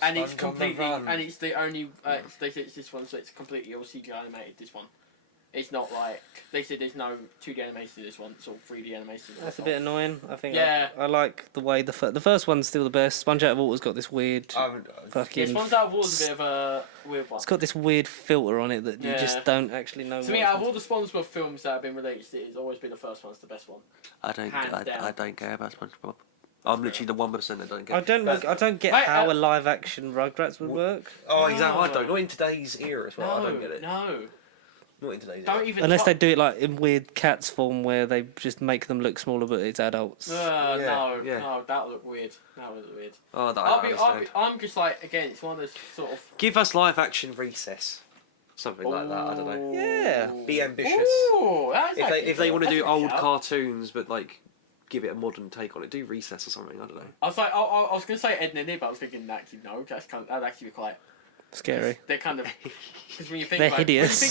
And it's Sponge on the completely, Run. and it's the only. They say it's this one, so it's completely all CGI animated. This one, it's not like they said. There's no 2D animation in this one. It's all 3D animation. That's a bit annoying. I think. Yeah. I like the way the first one's still the best. Sponge Out of Water's got this weird Yeah, fucking. Sponge Out of Water's a bit of a weird one. It's got this weird filter on it that you Yeah. just don't actually know. To me, out of all the SpongeBob films that have been released, it has always been the first one's the best one. I don't. Hands down. I don't care about SpongeBob. I'm literally the 1% that don't care. I don't get Mate, how a live action Rugrats would work. Oh, exactly. I No. don't. Not in today's era as well. No, I don't get it. no, Not in today's don't era. even. Unless try- they do it like in weird cats form where they just make them look smaller but it's adults. No, Yeah. no, that looked weird. That was weird. Oh, that I don't understand. I'm just like again. It's one of those sort of. Give us live action Recess. Something like that. I don't know. Yeah. Be ambitious. Ooh, that's If they want to that's do a good old shout. cartoons but like give it a modern take on it, do Recess or something. I don't know. I was like, I was gonna say Ed and Eddie, but I was thinking actually no, that'd actually be quite Scary. They're kind of because when you think They're about hideous. When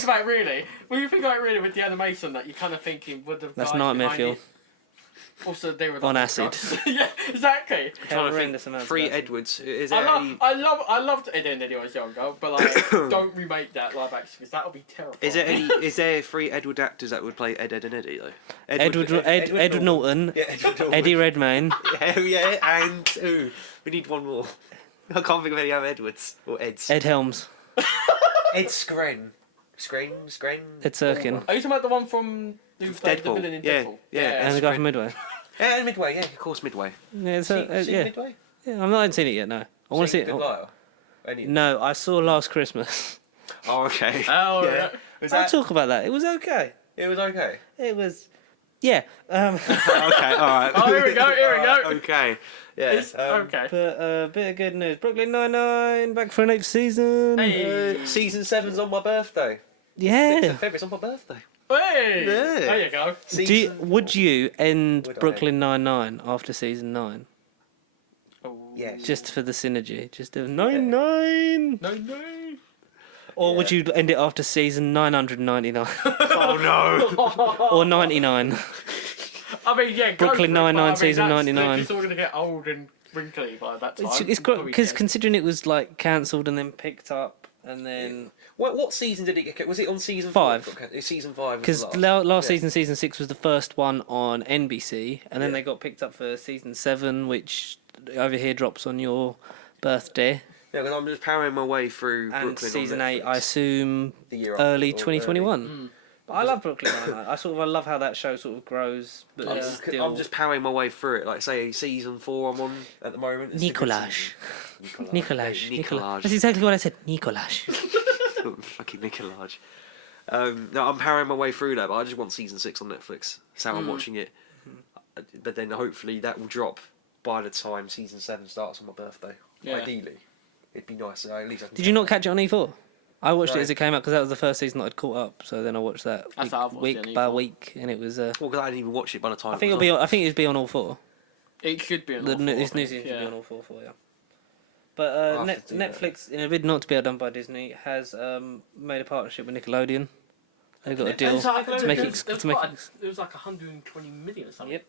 you think about it really, with the animation, that you're kind of thinking would the That's guys nightmare behind fuel. it- Also, they were On like acid. drugs. Yeah, exactly. Trying to Horrendous think. amounts of Free acid. Edwards. Is there any? I loved Ed and Eddie when I was younger, but like, don't remake that live action because that would be terrifying. Is there any? Is there three Edward actors that would play Ed and Eddie though? Edward Norton, Yeah, Edward Norton. Eddie Redmayne, Hell yeah, and ooh, we need one more. I can't think of any other Edwards or Eds. Ed Helms, Ed Skren. Skren. Ed Serkin, Are you talking about the one from who played the Deadpool. villain in Yeah, Deadpool? yeah. and the guy from Midway. Yeah, and Midway. Yeah, of course Midway. Yeah, it's Seen yeah. Midway? Yeah, I haven't seen it yet. No, I want to see Seen it. Good Liar? Any? No, I saw Last Christmas. Oh, okay. Oh, yeah. Was I'll that? talk about that. It was okay. It was okay. It was, yeah. Okay, all right. Oh, here we go, here we go. Okay. Yeah. It's okay. But a bit of good news. Brooklyn Nine-Nine back for an 8th season. Hey. Season 7's on my birthday. Yeah. 6th of February, it's on my birthday. Hey! Yeah. There you go. Would you end Would I? Brooklyn Nine-Nine after season 9? Oh. Yes. Just for the synergy? Just do 9-9? No. Or would you end it after season 999? Oh no! Or 99? I mean, yeah, go Brooklyn for it, but Nine-Nine I mean, season that's- 99. They're just all going to get old and wrinkly by that time. It's Probably because get- considering it was like cancelled and then picked up and then... What season did it get? Was it on season 5? 4? It's season 5. Because last season, season 6 was the first one on NBC, and then they got picked up for season 7, which over here drops on your birthday. Yeah, because I'm just powering my way through And Brooklyn. season on 8, Netflix. I assume, The year early after, or 2021. But I love Brooklyn Nine-Nine. I love how that show sort of grows, but I'm, it's just, still... I'm just powering my way through it. Like, say, season 4 I'm on at the moment. It's a good Nicolaj. season. Nicolaj. That's exactly what I said. Nicolaj. Fucking Nicolaj. No, I'm powering my way through that, but I just want season 6 on Netflix. That's how I'm watching it. But then hopefully that will drop by the time season 7 starts on my birthday. Yeah. Ideally. It'd be nice. At least I can Did you not catch it on E4? I watched it No. as it came out because that was the first season that I'd caught up. So then I watched that That's how I've watched it on week by E4. week, and it was. Well, because I didn't even watch it by the time. I think it'll be. I think it'll be on all 4. It should be on The all four, this I new think, season yeah. should be on all 4 for you. But I'll have to do that. Netflix, in a bid not to be outdone by Disney, has made a partnership with Nickelodeon. They've got a deal to make it. To make it It was like 120 million or something. Yep.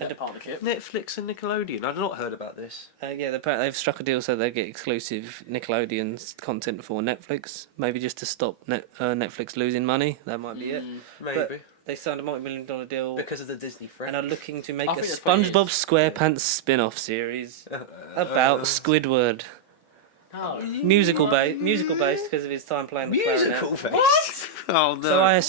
That partnership. Netflix and Nickelodeon. I've not heard about this. yeah, they've struck a deal so they get exclusive Nickelodeon's content for Netflix. Maybe just to stop Netflix losing money. That might be it. Maybe. But they signed a multi-million-dollar deal Because of the Disney friend. and are looking to make I a think that's what it SpongeBob is. SquarePants spin-off series about Squidward. No. Musical based because of his time playing the Musical clarinet. face. What? Oh no.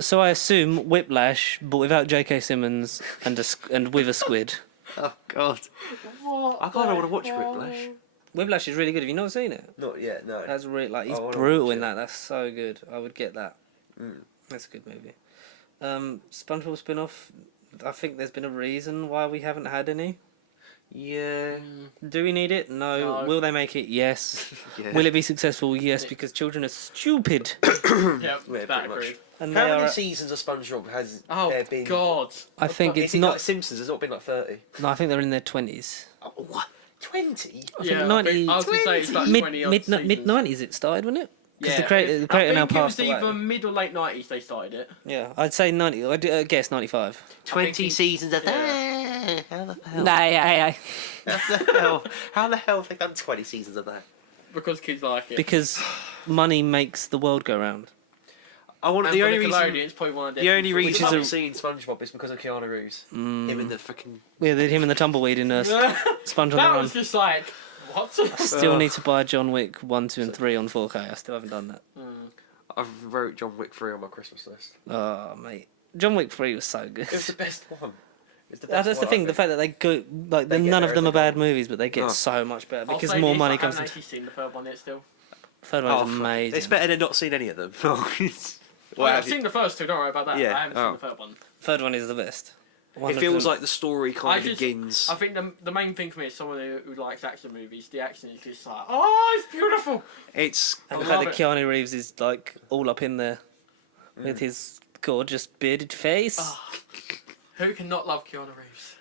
So I assume Whiplash, but without J.K. Simmons and with a squid. Oh god. What? I kind of want to watch Whiplash. Whiplash is really good. Have you not seen it? Not yet. No. That's really he's I wanna brutal watch in it. that. That's so good. I would get that. That's a good movie. SpongeBob spin-off. I think there's been a reason why we haven't had any. Yeah. Do we need it? No. No. Will they make it? Yes. Yeah. Will it be successful? Yes, because children are stupid. Yeah, Yeah, that pretty much. agreed. And How they many are. seasons of SpongeBob has Oh there been? God. I think Is it's it not. like Simpsons? It's not been like 30. No, I think they're in their 20s. Oh, what? 20? Yeah, 90 I was gonna say it's like mid 20 odd mid seasons. mid 90s it started, wasn't it? Because Yeah, the creator now I think passed it was away. either mid or late 90s they started it. Yeah, I'd say 90. I'd guess 95. 20 seasons of yeah. that? How the hell? Nah, yeah. How the hell have they done 20 seasons of that? Because kids like it. Because money makes the world go round. I want And the for only Nickelodeon, reason. it's probably one of The only which reason is I've seen SpongeBob is because of Keanu Reeves. Him and the freaking. Yeah, him and the tumbleweed in Sponge on the that Run. was just like what? Still need to buy John Wick 1, 2, and 3 on 4K. I still haven't done that. I wrote John Wick 3 on my Christmas list. Oh, mate. John Wick 3 was so good. It was the best one. It's the That's best the one, thing, I the think. fact that they go, like, They get none of there them as are they bad go. movies, but they get Oh. so much better I'll because say more this, money I comes haven't into actually seen the third one yet still. Third one Oh, is fuck. amazing. It's better than not seen any of them. Well, I've seen the first two, don't worry about that. Yeah, I haven't oh. seen the third one. Third one is the best. One It of feels them- like the story kind of begins. I think the main thing for me is someone who likes action movies. The action is just like, oh, it's beautiful. It's And I the fact love that Keanu Reeves is like all up in there with his gorgeous bearded face. Oh, who can not love Keanu Reeves?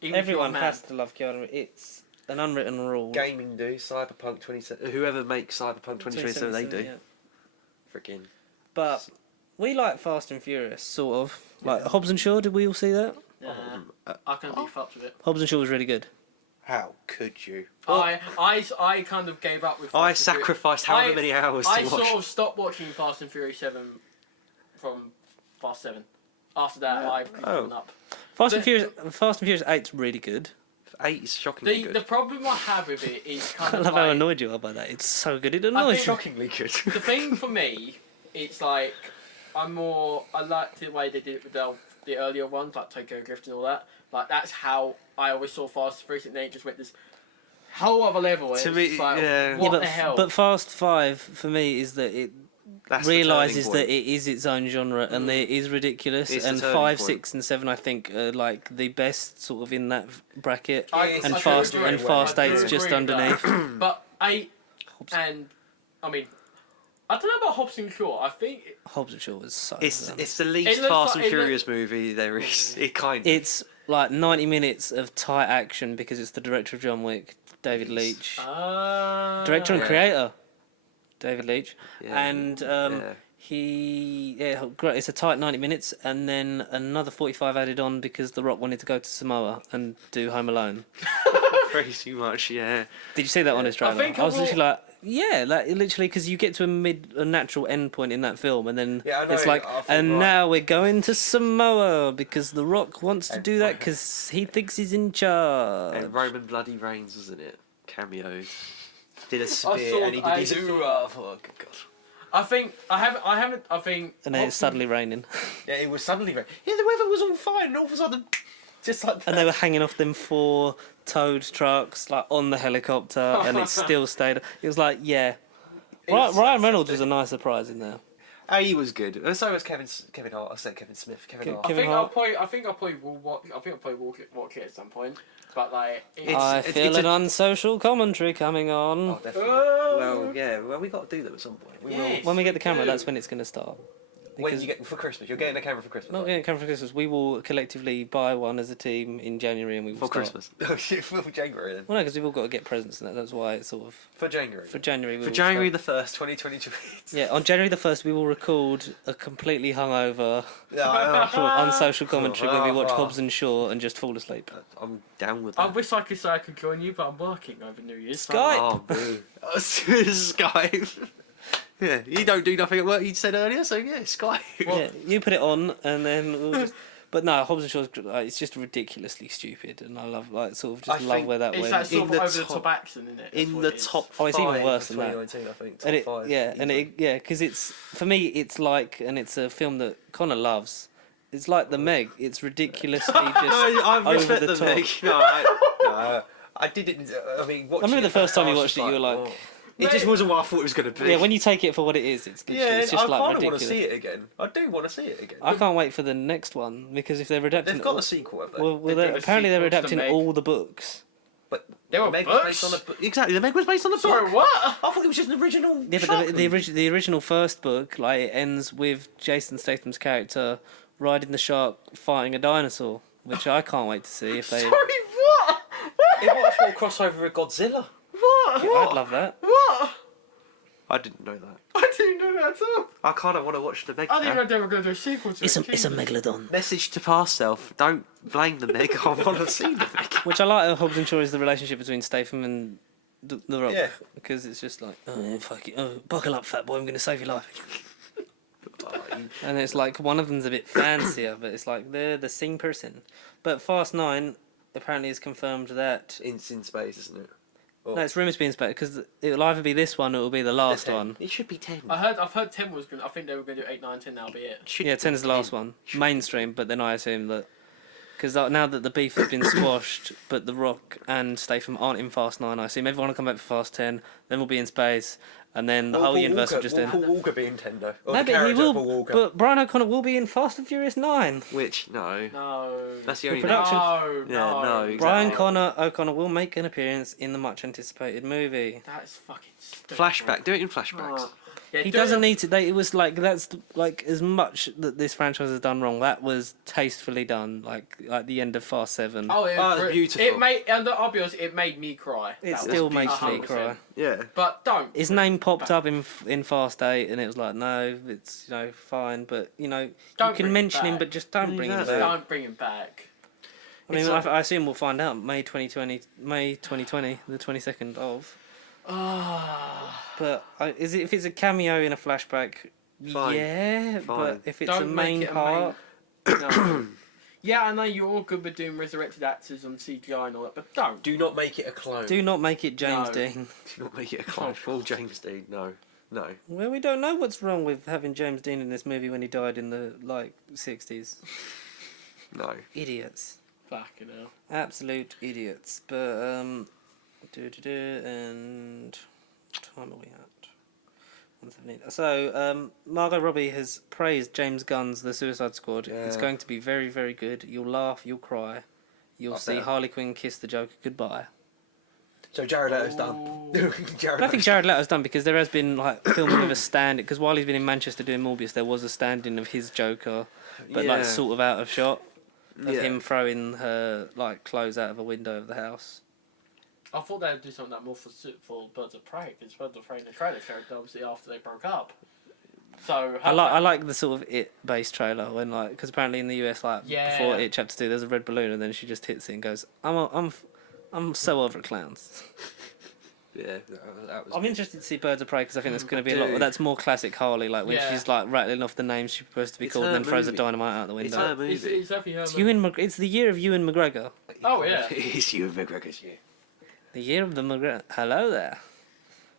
Even if Everyone you're a has man. to love Keanu Reeves. It's an unwritten rule. gaming do Cyberpunk 27. Whoever makes Cyberpunk 2027, they do. Yeah. Freaking. But we like Fast and Furious, sort of. Like Hobbs and Shaw, did we all see that? I can be fucked with it. Hobbs and Shaw was really good. How could you? I kind of gave up with. I Fast and Furious. sacrificed however many hours I to watch. sort of stopped watching Fast and Furious 7 from Fast 7. After that, I've given up. Fast and Furious 8's really good. 8 is shockingly The good. problem I have with it is kind I of love like, how annoyed you are by that. It's so good. It I annoys think- you. Shockingly good. The thing for me, it's like I like the way they did it with the earlier ones, like Tokyo Drift and all that. Like that's how I always saw Fast and Furious, and then it just went this whole other level. To It's me, just like, yeah. what but, the hell? But Fast 5 for me is that it That's the realizes turning that point. it is its own genre and that it is ridiculous. It's the And turning 5, point. 6, and 7 I think are like the best sort of in that bracket. And and do Fast agree. and Fast I do 8's just agree with that. underneath. But 8 and I mean I don't know about Hobbs and Shaw. I think Hobbs and Shaw was so. It's dumb. it's the It least looks Fast like- and Furious movie there is. It kind of. It's like 90 minutes of tight action because it's the director of John Wick, David Leitch, director and Yeah. creator, David Leitch, Yeah. and great. It's a tight 90 minutes, and then another 45 added on because The Rock wanted to go to Samoa and do Home Alone. Pretty much, yeah. Did you see that on his trailer? think I was I will- literally like, yeah, like literally because you get to a natural end point in that film, and then Yeah, I know, it's like, I thought, and right. now we're going to Samoa because The Rock wants to And- do that because he thinks he's in charge. And Roman Bloody Reigns, wasn't it? Cameoed. Did a saw spear and he did his I- ooh-ah. Oh, good God. I think I haven't. I think. And then it's suddenly raining. Yeah, it was suddenly rain. Yeah, the weather was all fine, and all of a sudden, just like that. And they were hanging off them 4 towed trucks, like on the helicopter, and it still stayed. It was like, yeah. Ryan Reynolds was a nice surprise in there. Oh, he was good. And so was Kevin Hart. I said Kevin Smith. Kevin Hart. I Kevin think Hart. I think I'll probably will watch. I think I'll probably watch it at some point. But like, I it's feel a- an unsocial commentary coming on. Oh, definitely. Oh. Well, yeah. Well, we got to do that at some point. We will. Yes. When we get the camera, do. that's when it's going to start. When Because- you get for Christmas, you're getting a camera for Christmas. Not right? getting a camera for Christmas. We will collectively buy one as a team in January, and we will For start. Christmas. Oh shit! For January then. Well, no, because we've all got to get presents, and that's why it's sort of For January. for January. We For will January start. the 1st, 2022. Yeah, on January the 1st, we will record a completely hungover, Yeah, sort of unsocial commentary where we watch Ah. Hobbs and Shaw and just fall asleep. I'm down with I that. wish I could say I could join you, but I'm working over New Year's. Skype. Oh, boo. Skype. Yeah, you don't do nothing at work. You said earlier, so yeah, Skype. Yeah, you put it on, and then we'll just. But no, Hobbs and Shaw's it's just ridiculously stupid, and I love sort of just I love think where that It's went. that sort In of the over the top- top accent, isn't it? That's In what the it is. top Oh, it's even 5 worse of than that. 2019, I think. Top And it, 5. yeah, and easily. because it's for me, it's like, and it's a film that Connor loves. It's like the Meg. It's ridiculously just. No, I over respect the the top. Meg. No, I didn't. I mean, I remember the first time you watched it, you were like, oh. It just wasn't what I thought it was going to be. yeah, when you take it for what it is, it's literally, yeah, it's just I like kind of want ridiculous. to see it again. I do want to see it again. I can't wait for the next one because if they're adapting, They've got a sequel, have they? well, They're doing a apparently they're sequel to the adapting Meg. all the books. But There the were Meg was based books? on a book. Exactly, the Meg was based on a Sorry, book. what? I thought it was just an original. Yeah, but shark movie. the original first book, like it ends with Jason Statham's character riding the shark, fighting a dinosaur, which I can't wait to see if they. Sorry, what? It might as well crossover with Godzilla. What? I'd love that. What? I didn't know that. I didn't know that at all. I kind of want to watch the Meg. I didn't now. know they were going to do a sequel to it. Jesus. megalodon. Message to past self: don't blame the Meg. I want to see the Meg. Which I like. Hobbs and Shaw is the relationship between Statham and the Rock, Yeah. because it's just like, oh yeah, fuck it, oh buckle up, fat boy, I'm going to save your life. And it's like one of them's a bit fancier, but it's like they're the same person. But Fast 9 apparently is confirmed that. It's in space, isn't it? Or No, it's rumours being spec because it'll either be this one or it'll be the last 10. one. It should be 10. I've heard 10 was going to... I think they were going to do 8, 9, 10, that'll be it. Should Yeah, be 10 is the last one. Mainstream, but then I assume that. Because now that the beef has been squashed, but The Rock and Statham aren't in Fast 9, I assume everyone will come back for Fast 10, then we'll be in space, and then the whole universe will just end. Paul Walker be Nintendo. Or No, the but he character will. Paul Walker. But Brian O'Connor will be in Fast and Furious 9. Which, no. No. That's the The only production- No, Yeah, no. no, exactly. Brian O'Connor will make an appearance in the much anticipated movie. That's fucking stupid. Flashback. Do it in flashbacks. Oh. Yeah, He do doesn't it- need to. It was like that's like as much that this franchise has done wrong. That was tastefully done. Like the end of Fast 7. Oh, it Oh, was it's beautiful. It made, and I'll be honest, it made me cry. It That still was makes me 100%. cry. Yeah. But don't. His name popped up in Fast 8, and it was like, no, it's fine, but you Don't can bring mention it him, back. but just don't bring him Just back. Don't bring him back. I mean, It's like- I assume we'll find out May 2020, the 22nd of. Ah. But if it's a cameo in a flashback, Fine. yeah. Fine. But if it's a Don't main make it a part, No. Yeah, I know you're all good with doing resurrected actors on CGI and all that, but don't. Do not make it a clone. do not make it James No. Dean. Do not make it a clone. Full James Dean. No. No. Well, we don't know what's wrong with having James Dean in this movie when he died in the 60s. No. Idiots. Fucking hell. Absolute idiots. But and what time are we at? 1:17. So Margot Robbie has praised James Gunn's The Suicide Squad. It's Yeah. going to be very, very good. You'll laugh, you'll cry, you'll I see bet. Harley Quinn kiss the Joker goodbye. So Jared Leto's done. Jared But I think Jared Leto's done because there has been like filming of a stand. Because while he's been in Manchester doing Morbius, there was a stand-in of his Joker, but like sort of out of shot of him throwing her like clothes out of a window of the house. I thought they'd do something like more for Birds of Prey, because Birds of Prey in the trailer showed obviously after they broke up. So I like the sort of It-based trailer when like because apparently in the US like before It Chapter 2 there's a red balloon and then she just hits it and goes I'm so over clowns. Yeah, that was. I'm interested to see Birds of Prey because I think that's going to be a lot. That's more classic Harley, like when she's like rattling off the names she's supposed to be called and then throws a dynamite out the window. It's her movie. It's definitely her It's it's the year of Ewan McGregor. Oh yeah, It's Ewan McGregor's year. The year of the McGregor. Hello there.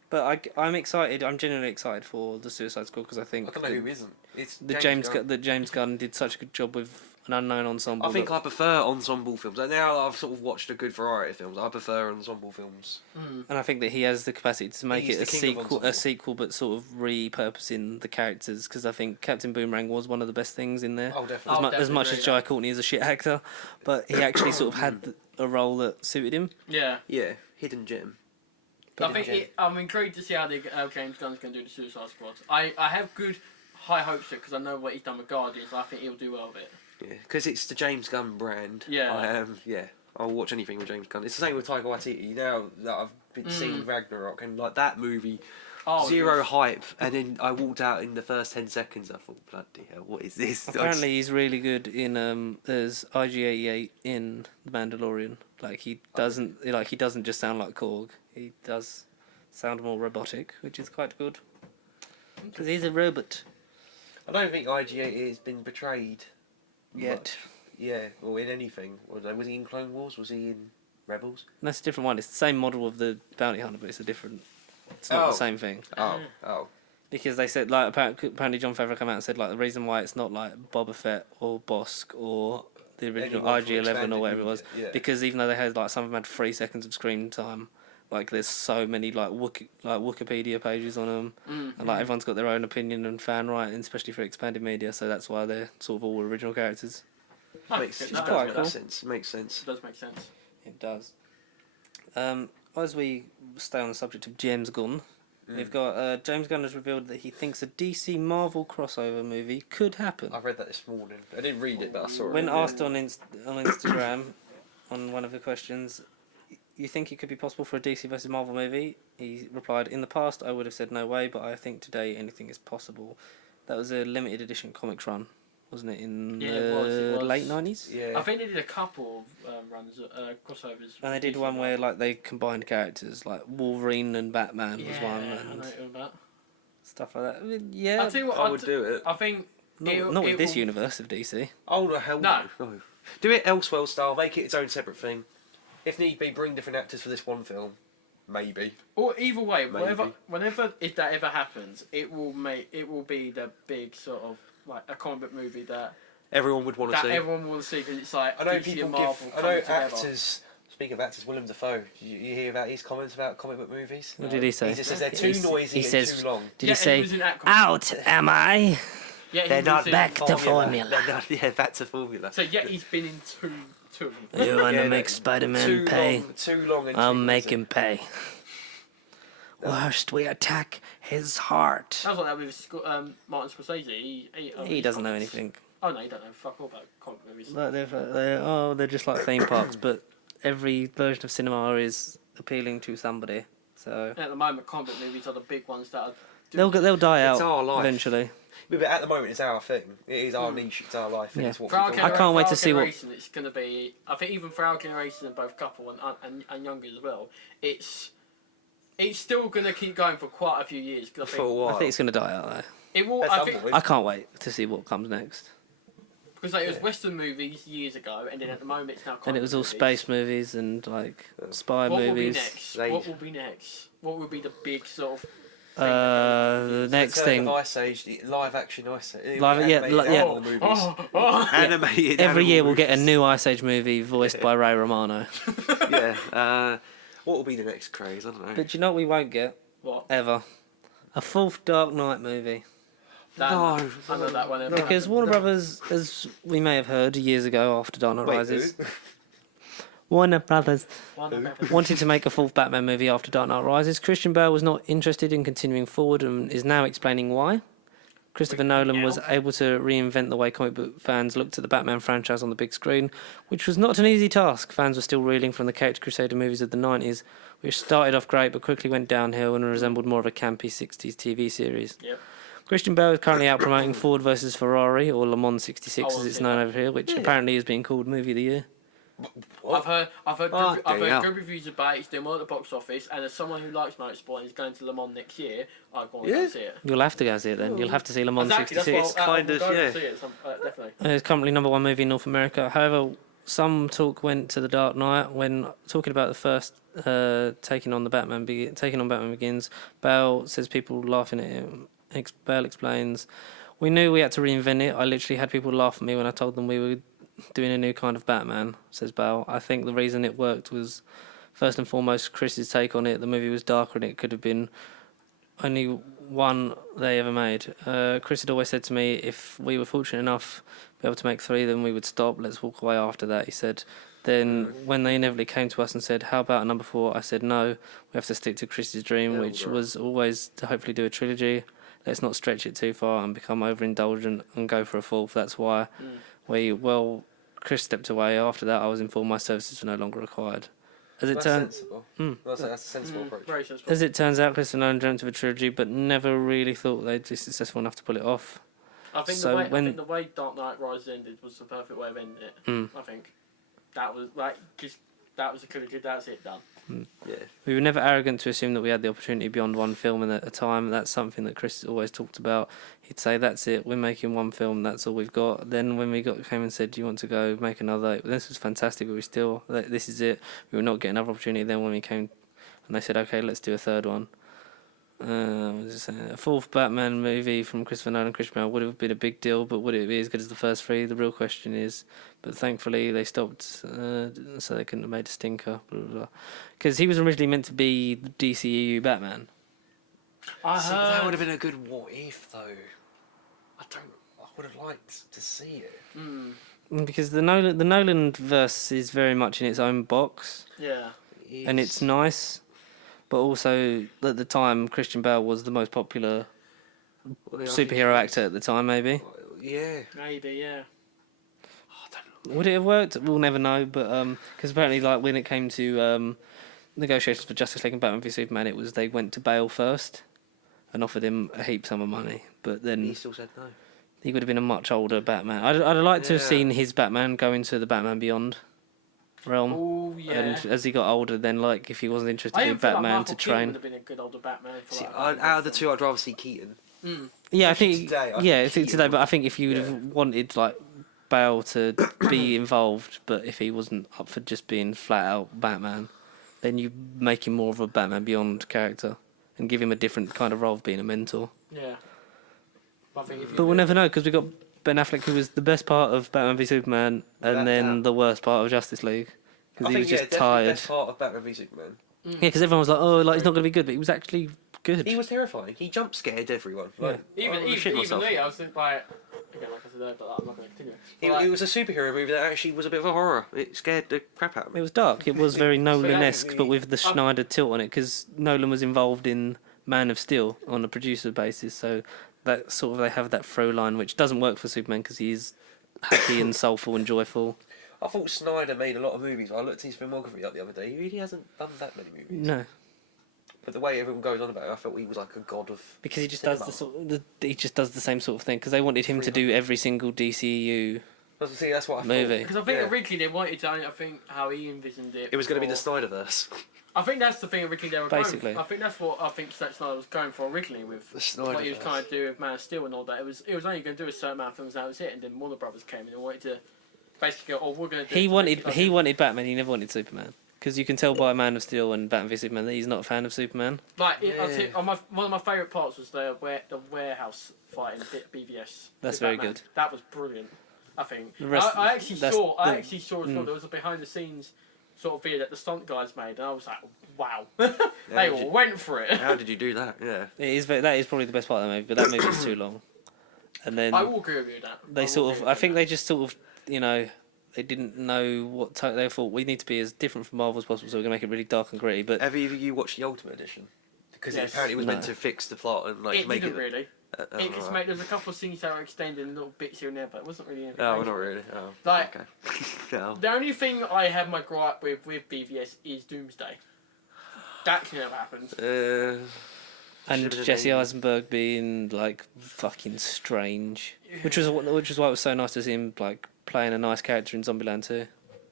But I'm excited. I'm genuinely excited for the Suicide Squad because I think I don't know who isn't. It's James Gunn did such a good job with an unknown ensemble. I think I prefer ensemble films. Like now I've sort of watched a good variety of films. I prefer ensemble films. And I think that he has the capacity to make He's it the a sequel, but sort of repurposing the characters. Because I think Captain Boomerang was one of the best things in there. Oh, definitely. As much as Jai Courtney is a shit actor, but he actually sort of had a role that suited him. yeah. Yeah, hidden gem. I think I'm intrigued to see how James Gunn's going to do the Suicide Squad. I have good high hopes because I know what he's done with Guardians. And I think he'll do well with it. Yeah, because it's the James Gunn brand. Yeah. I'll watch anything with James Gunn. It's the same with Taika Waititi. Now that I've been seeing Ragnarok and like that movie, zero hype, and then I walked out in the first 10 seconds. I thought, bloody hell, what is this? Apparently, he's really good in as IG-88 in The Mandalorian. Like he doesn't just sound like Korg. He does sound more robotic, which is quite good. Because he's a robot. I don't think IG-88 has been betrayed Yet. Yeah, or in anything. Was he in Clone Wars? Was he in Rebels? And that's a different one. It's the same model of the bounty hunter, but it's not the same thing. Oh. Because they said, like, apparently Jon Favreau came out and said, like, the reason why it's not like Boba Fett or Bosk or the original IG-11 or whatever it was, because even though they had, like, some of them had 3 seconds of screen time, like, there's so many, like Wikipedia pages on them, and, like, everyone's got their own opinion and fan writing, especially for expanded media, so that's why they're sort of all original characters. Makes sense. Makes sense. It does make sense. It does. As we stay on the subject of James Gunn, we've got James Gunn has revealed that he thinks a DC Marvel crossover movie could happen. I've read that this morning. I didn't read it, but I saw it. When asked on Instagram, on one of the questions, you think it could be possible for a DC versus Marvel movie? He replied, "In the past, I would have said no way, but I think today anything is possible." That was a limited edition comics run, wasn't it? In the late 90s? Yeah. I think they did a couple of runs, crossovers. And they did one where like they combined characters, like Wolverine and Batman was one, and stuff like that. I mean, yeah, I tell you what, I would do it. I think not with this universe of DC. Oh no, hell No. no. Do it Elseworld style. Make it its own separate thing. If need be, bring different actors for this one film. Maybe. Or either way, Maybe. whenever if that ever happens, it will be the big sort of like a comic book movie that Everyone would want to see. everyone will see because it's like I know DC people and Marvel give. I know coming together. actors. Speaking of actors, Willem Dafoe. You hear about his comments about comic book movies? What did he say? He just says they're too noisy and too long. Did Yeah, he say, he was in Aquaman. "Out am I"? Yeah, They're not back to formula. They're not, yeah, back to formula. So yeah, he's been in two of them. You want to Yeah, make Spider-Man pay? Too long and I'll too make noisy. him pay. Worst, we attack his heart. That was like that with Martin Scorsese. He doesn't know anything. Oh no, he don't know fuck all about comic movies. Like they're just like theme parks, but every version of cinema is appealing to somebody. So At the moment, comic movies are the big ones that are. they'll die It's out our life. eventually. But at the moment, it's our thing. It is our niche. It's our life. Yeah. It's what For our we do. I can't wait to see what- generation, it's going to be. I think even for our generation, both couple and younger as well, it's still going to keep going for quite a few years. 'Cause I For think a while. I think it's going to die out though. it will. At I some think point. I can't wait to see what comes next. because like, it was Western movies years ago, and then at the moment it's now. Then comic it was all movies. space movies and like spy What will be movies. next? They- What will be next? What will be the big sort of? The next Return thing. of Ice Age, the live action Ice Age. Animated animal movies. Animated. Every year animal we'll get a movies. new Ice Age movie voiced by Ray Romano. Yeah. What will be the next craze? I don't know. But you know what we won't get What? ever? A fourth Dark Knight movie. That, No. I know that one. ever Because happened. Warner Brothers, as we may have heard years ago after Dark Knight Wait, Rises, Warner Brothers Warner Brothers. wanted to make a fourth Batman movie after Dark Knight Rises. Christian Bale was not interested in continuing forward and is now explaining why. Christopher Nolan was able to reinvent the way comic book fans looked at the Batman franchise on the big screen, which was not an easy task. Fans were still reeling from the Caped Crusader movies of the 90s, which started off great but quickly went downhill and resembled more of a campy 60s TV series. Yep. Christian Bale is currently out promoting Ford versus Ferrari, or Le Mans 66 as it's known over here, which apparently is being called Movie of the Year. I've heard Fucking hell. good reviews about it. It's doing well at the box office, and as someone who likes motorsport and is going to Le Mans next year, I want to see it. You'll have to go see it then. You'll have to see Le Mans Exactly, 66. that's what kind of, I'll go yeah. see it, definitely. It's currently #1 movie in North America. However, some talk went to The Dark Knight when talking about the first taking on Batman Begins. Bale says people laughing at him. Bale explains, "We knew we had to reinvent it. I literally had people laugh at me when I told them we were doing a new kind of Batman," says Bale. "I think the reason it worked was, first and foremost, Chris's take on it. The movie was darker and it could have been only one they ever made. Chris had always said to me, if we were fortunate enough to be able to make 3, then we would stop. Let's walk away after that," he said. Then when they inevitably came to us and said, "How about a number 4?" I said, "No, we have to stick to Chris's dream, which was always to hopefully do a trilogy. Let's not stretch it too far and become overindulgent and go for a 4th. That's why Chris stepped away. After that, I was informed my services were no longer required." That's sensible. That's a sensible approach. Very sensible. As it turns out, Christopher Nolan dreamt of a trilogy, but never really thought they'd be successful enough to pull it off. I think I think the way Dark Knight Rises ended was the perfect way of ending it. I think that was that was a trilogy. That's it done. Yeah. We were never arrogant to assume that we had the opportunity beyond one film at a time. That's something that Chris always talked about. He'd say, "That's it, we're making one film, that's all we've got." Then when we came and said, "Do you want to go make another?" This was fantastic, but this is it. We were not getting another opportunity. Then when we came and they said, "Okay, let's do a third one." What was I saying? A 4th Batman movie from Christopher Nolan and Christian Bale would have been a big deal, but would it be as good as the first 3? The real question is. But thankfully they stopped, so they couldn't have made a stinker. Because he was originally meant to be the DCEU Batman. That would have been a good what if, though. I would have liked to see it. Because the Nolan verse is very much in its own box, Yeah. and it's nice. But also, at the time, Christian Bale was the most popular superhero actor at the time, maybe. Yeah. Maybe, yeah. Would it have worked? We'll never know, but because apparently, like when it came to negotiations for Justice League and Batman v Superman, it was they went to Bale first and offered him a heap sum of money, but then He still said no. he would have been a much older Batman. I'd like to have seen his Batman go into the Batman Beyond realm. Oh yeah. And as he got older, then like if he wasn't interested in even feel like Batman Michael to Keaton train. would have been a good older Batman. For See, like, out of the 2, I'd rather see Keaton. Yeah, I think today, I yeah, I think think Keaton today. But would- I think if you would have wanted like Bale to be involved, but if he wasn't up for just being flat out Batman, then you make him more of a Batman Beyond character and give him a different kind of role of being a mentor. Yeah. I think if you But we'll never know because we got Ben Affleck, who was the best part of Batman v Superman, and then the worst part of Justice League because he was just definitely tired. best part of Batman v Superman. Yeah, because everyone was like, "Oh, like he's not going to be good," but he was actually good. He was terrifying. He jump scared everyone. Like, Even I shit myself. me, I was like, again, like I said earlier, but I'm not going to continue. It was a superhero movie that actually was a bit of a horror. It scared the crap out of It me. was dark. It was very Nolan-esque, actually- but with the Schneider tilt on it, because Nolan was involved in Man of Steel on a producer basis, so that sort of they have that through line, which doesn't work for Superman because he's happy and soulful and joyful. I thought Snyder made a lot of movies. I looked at his filmography up the other day. He really hasn't done that many movies. No, But the way everyone goes on about it, I felt he was like a god of. because he just cinema. does the same sort of thing. Because they wanted him to do every single DCU. See, that's what I Movie. Because I think originally they wanted to, I think how he envisioned it. It was going to be the before- Snyderverse. I think that's the thing originally they were Basically. going for. I think that's what I think Zack Snyder was going for originally with The what he was Snyderverse. trying to do with Man of Steel and all that. It was only going to do a certain amount of films, that was it. And then Warner Brothers came in and wanted to basically go, "Oh, we're going to do." He it to wanted make it he wanted Batman. He never wanted Superman. Because you can tell by Man of Steel and Batman v Superman that he's not a fan of Superman. Like I'll tell you, one of my favourite parts was the warehouse fight in BVS. That's with very Batman. good. That was brilliant. I think. The rest- I actually that's saw. I the- actually saw as well. There was a behind the scenes sort of video that the stunt guys made, and I was like, wow, they all went for it. How did you do that? Yeah. That is probably the best part of the movie, but that movie is too long. And then I will agree with you with that. they sort of, I think they just sort of, you know, they didn't know what tone. They thought we need to be as different from Marvel as possible, so we're gonna make it really dark and gritty. But Have either of you watched the Ultimate Edition? Because it apparently was meant to fix the plot and like It make didn't it. really. It just made there's a couple of scenes that were extended and little bits here and there, but it wasn't really anything. Oh, major. not really. Oh, Like, okay. No. The only thing I have my gripe with BVS is Doomsday. That never happened. and Should've been Jesse an- Eisenberg being like fucking strange, which was why it was so nice to see him like playing a nice character in Zombieland 2,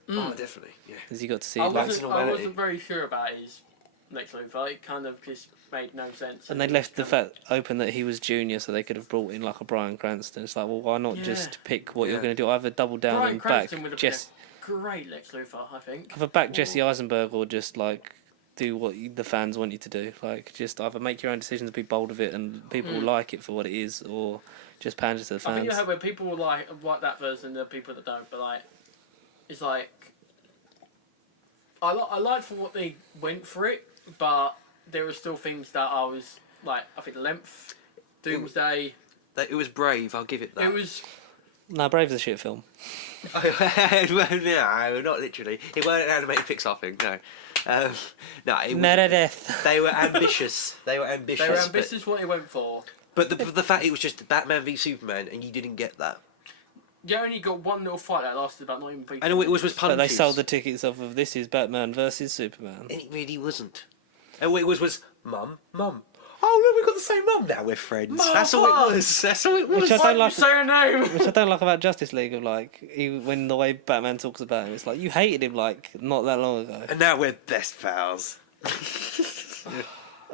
Oh, definitely. Yeah. because you got to see I like, wasn't very sure about his next Luthor. It kind of just made no sense. and they left the fact open that he was junior, so they could have brought in like a Bryan Cranston. It's like, well, why not just pick what you're going to do? Either double down Bryan and Cranston back would have Jesse, been a great Lex Luthor, I think. either back Jesse Eisenberg, or just like do what the fans want you to do. Like, just either make your own decisions, be bold of it, and people will like it for what it is, or just pander to the fans. I think you have where people will like that version, there are people that don't. But like, it's like I liked for what they went for it, but there were still things that I was like. I think length, Doomsday. It was brave. I'll give it that. It was. No, Brave's a shit film. No, not literally. It weren't an animated Pixar thing. No. No, it was, Meredith. they were ambitious. They were ambitious. They were ambitious what they went for. But the fact it was just Batman v Superman, and you didn't get that. You only got one little fight that lasted about not even 3 And it was punches. But they sold the tickets off of this is Batman versus Superman. And it really wasn't. And it was Mum. Oh look, we've got the same mum now. We're friends. Mum, That's all it was. That's all it was. Which I don't like. Say her name. Which I don't like about Justice League, of like when the way Batman talks about him, it's like you hated him like not that long ago, And now we're best pals.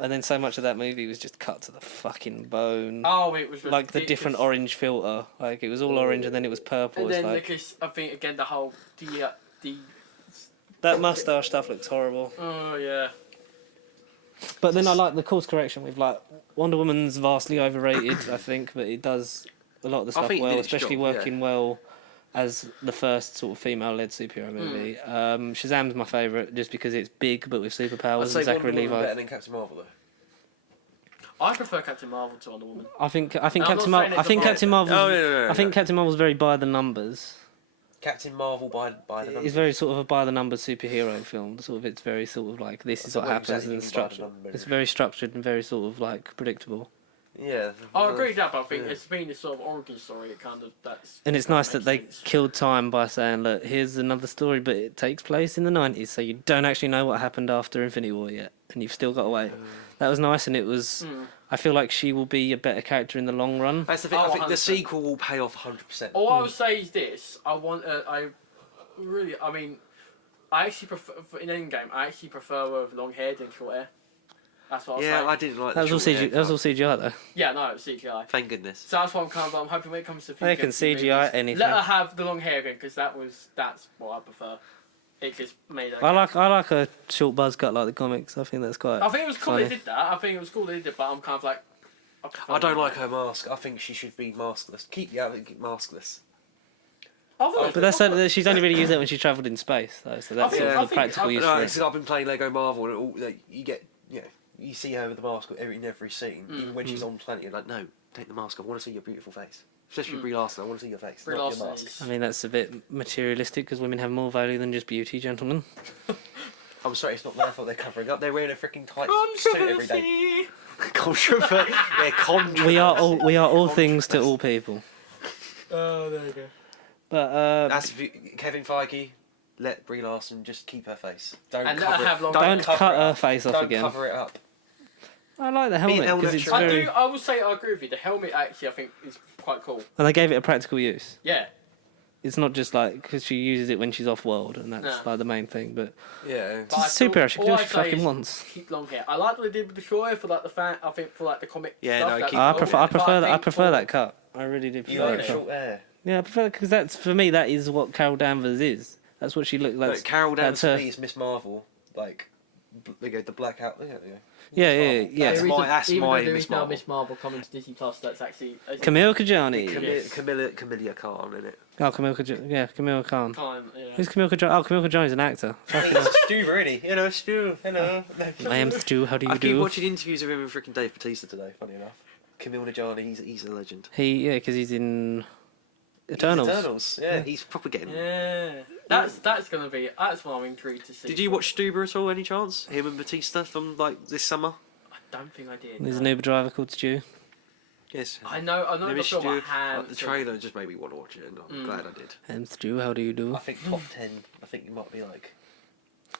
and then so much of that movie was just cut to the fucking bone. Oh, it was Like the different ridiculous. orange filter, like it was all orange and then it was purple. And It's then like Nicholas, I think again the whole the that mustache stuff looks horrible. oh yeah. But then I like the course correction with like Wonder Woman's vastly overrated, I think, but it does a lot of the I stuff think it well, did its especially job, working well as the first sort of female-led superhero movie. Shazam's my favourite just because it's big but with I'd superpowers. say And Zachary Wonder Woman Levi. better than Captain Marvel though. I prefer Captain Marvel to Wonder Woman. I think I'm not Captain saying it's Captain a- Marvel's. Oh, no. I think Captain Marvel's very by the numbers. Captain Marvel by the numbers. It's very sort of a by the numbers superhero film. Sort of, it's very sort of like this is So what what happens exactly and do you mean by the structured. numbers? It's very structured and very sort of like predictable. Yeah. I agree with that, but I think it's been a sort of origin story. It kind of that's. And it's nice that they makes sense. killed time by saying, look, here's another story, but it takes place in the 90s, so you don't actually know what happened after Infinity War yet, and you've still got to wait. That was nice, and it was. I feel like she will be a better character in the long run. That's the thing. I think the 100%. sequel will pay off 100%. All I would say is this: I actually prefer in Endgame. I actually prefer with long hair than short hair. That's what I was Yeah, saying. I didn't like That was all the short CGI. That was all CGI though. Yeah, no, it's CGI. Thank goodness. So that's what I'm hoping when it comes to future. They can CGI movies, anything. Let her have the long hair again because that's what I prefer. It just made her. I like a short buzz cut like the comics. I think that's quite. I think it was cool funny. they did that. I think it was cool they did it, but I'm kind of like. I don't like her mask. I think she should be maskless. Keep the outfit maskless. But she's only really used it when she travelled in space, though. So that's think- sort I of think- practical use No, for it's, it. I've been playing Lego Marvel, and all, like, you see her with the mask in every scene. Even when she's on planet, you're like, no, take the mask off. I want to see your beautiful face. Especially Brie Larson. I want to see your face. Brie not Larson your mask. is- I mean, that's a bit materialistic because women have more value than just beauty, gentlemen. I'm sorry, it's not their fault they're covering up. They're wearing a freaking tight suit every day. Controversy. Yeah, controversy. We are all things to all people. Oh, there you go. But That's Kevin Feige. Let Brie Larson just keep her face. Don't And let cover her it. have long- don't cover cut it her up. face off Don't again. cover it up. I like the helmet helmet because it's should- very. I will say I agree with you. The helmet actually I think is quite cool. And they gave it a practical use. Yeah. It's not just like because she uses it when she's off world, and that's No. like the main thing. But Yeah. But I it's super. feel- She can do all what I she say fucking is wants. Keep long hair. I like what they did with the short hair for like the fan. I think for like the comic Yeah, stuff. no, that's keep I long cool. prefer. I But prefer that. I think prefer for- that cut. I really do You prefer like that cut. short hair. Yeah, I prefer because that's for me. That is what Carol Danvers is. That's what she looked like. Look, Carol Danvers her. to me is Miss Marvel. Like, the black out. Yeah. That's my There Miss is now Marvel. Miss Marvel coming to Disney Plus. That's actually. Camille Kajani. Yes. Camilla Khan in it. Oh, Camille Khan. Yeah. Who's Camille Kajani? Oh, Camille Kajani's an actor. Fucking hell. Stu, really? You know, Stu. Hello. I am Stu. How do you I keep do? watching interviews of him and freaking Dave Bautista today. Funny enough, Camille Najani, he's a legend. Because he's in. Eternals. Eternals. Yeah, he's proper getting. Yeah, that's gonna be. That's what I'm intrigued to see. Did you watch Stuber at all? Any chance? Him and Batista from like this summer? I don't think I did. There's no. an Uber driver called Stu. Yes. I know Maybe the film. I Stu. have. The trailer just made me want to watch it, and I'm glad I did. And Stu, how do you do? I think top 10. I think you might be like.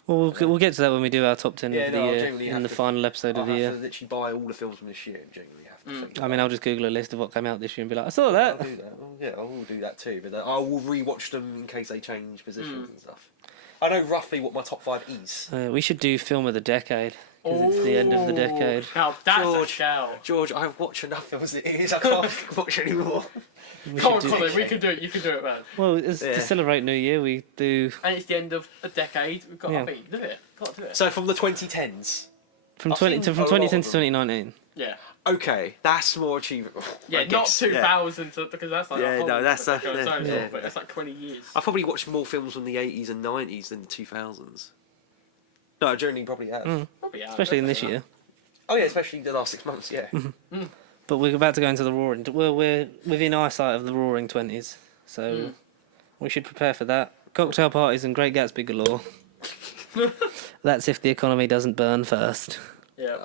Well, we'll get to that when we do our top 10 Yeah, of the no, I'll year genuinely in have the to- final episode I'll of the have year. to literally buy all the films from this year and genuinely have to think. I mean, I'll just Google a list of what came out this year and be like, I saw I'll that. do that. Well, yeah, I will do that too. But I will rewatch them in case they change positions and stuff. I know roughly what my top 5 is. We should do film of the decade because it's the end of the decade. Now that's a George. shout. George, I've watched enough films as it is. I can't watch anymore. Come on, Colin, we can do it. You can do it, man. Well, it's Yeah. to celebrate New Year. We do And it's the end of a decade. We've got. Yeah. I think you can do it. Got to do it. So from the 2010s. from I've 20 seen from a lot 2010 of to them. 2019. Yeah. Okay, that's more achievable. Yeah, I not guess. 2000 because that's like Yeah, a whole no, that's different a- zone, yeah. but that's like 20 years. I've probably watched more films from the 80s and 90s than the 2000s. No, I generally probably have. Probably, yeah, Especially in this definitely. year. Oh yeah, especially the last 6 months. Yeah. But we're about to go into the roaring. We're within eyesight of the roaring 20s. So we should prepare for that. Cocktail parties and Great Gatsby galore. That's if the economy doesn't burn first. Yeah.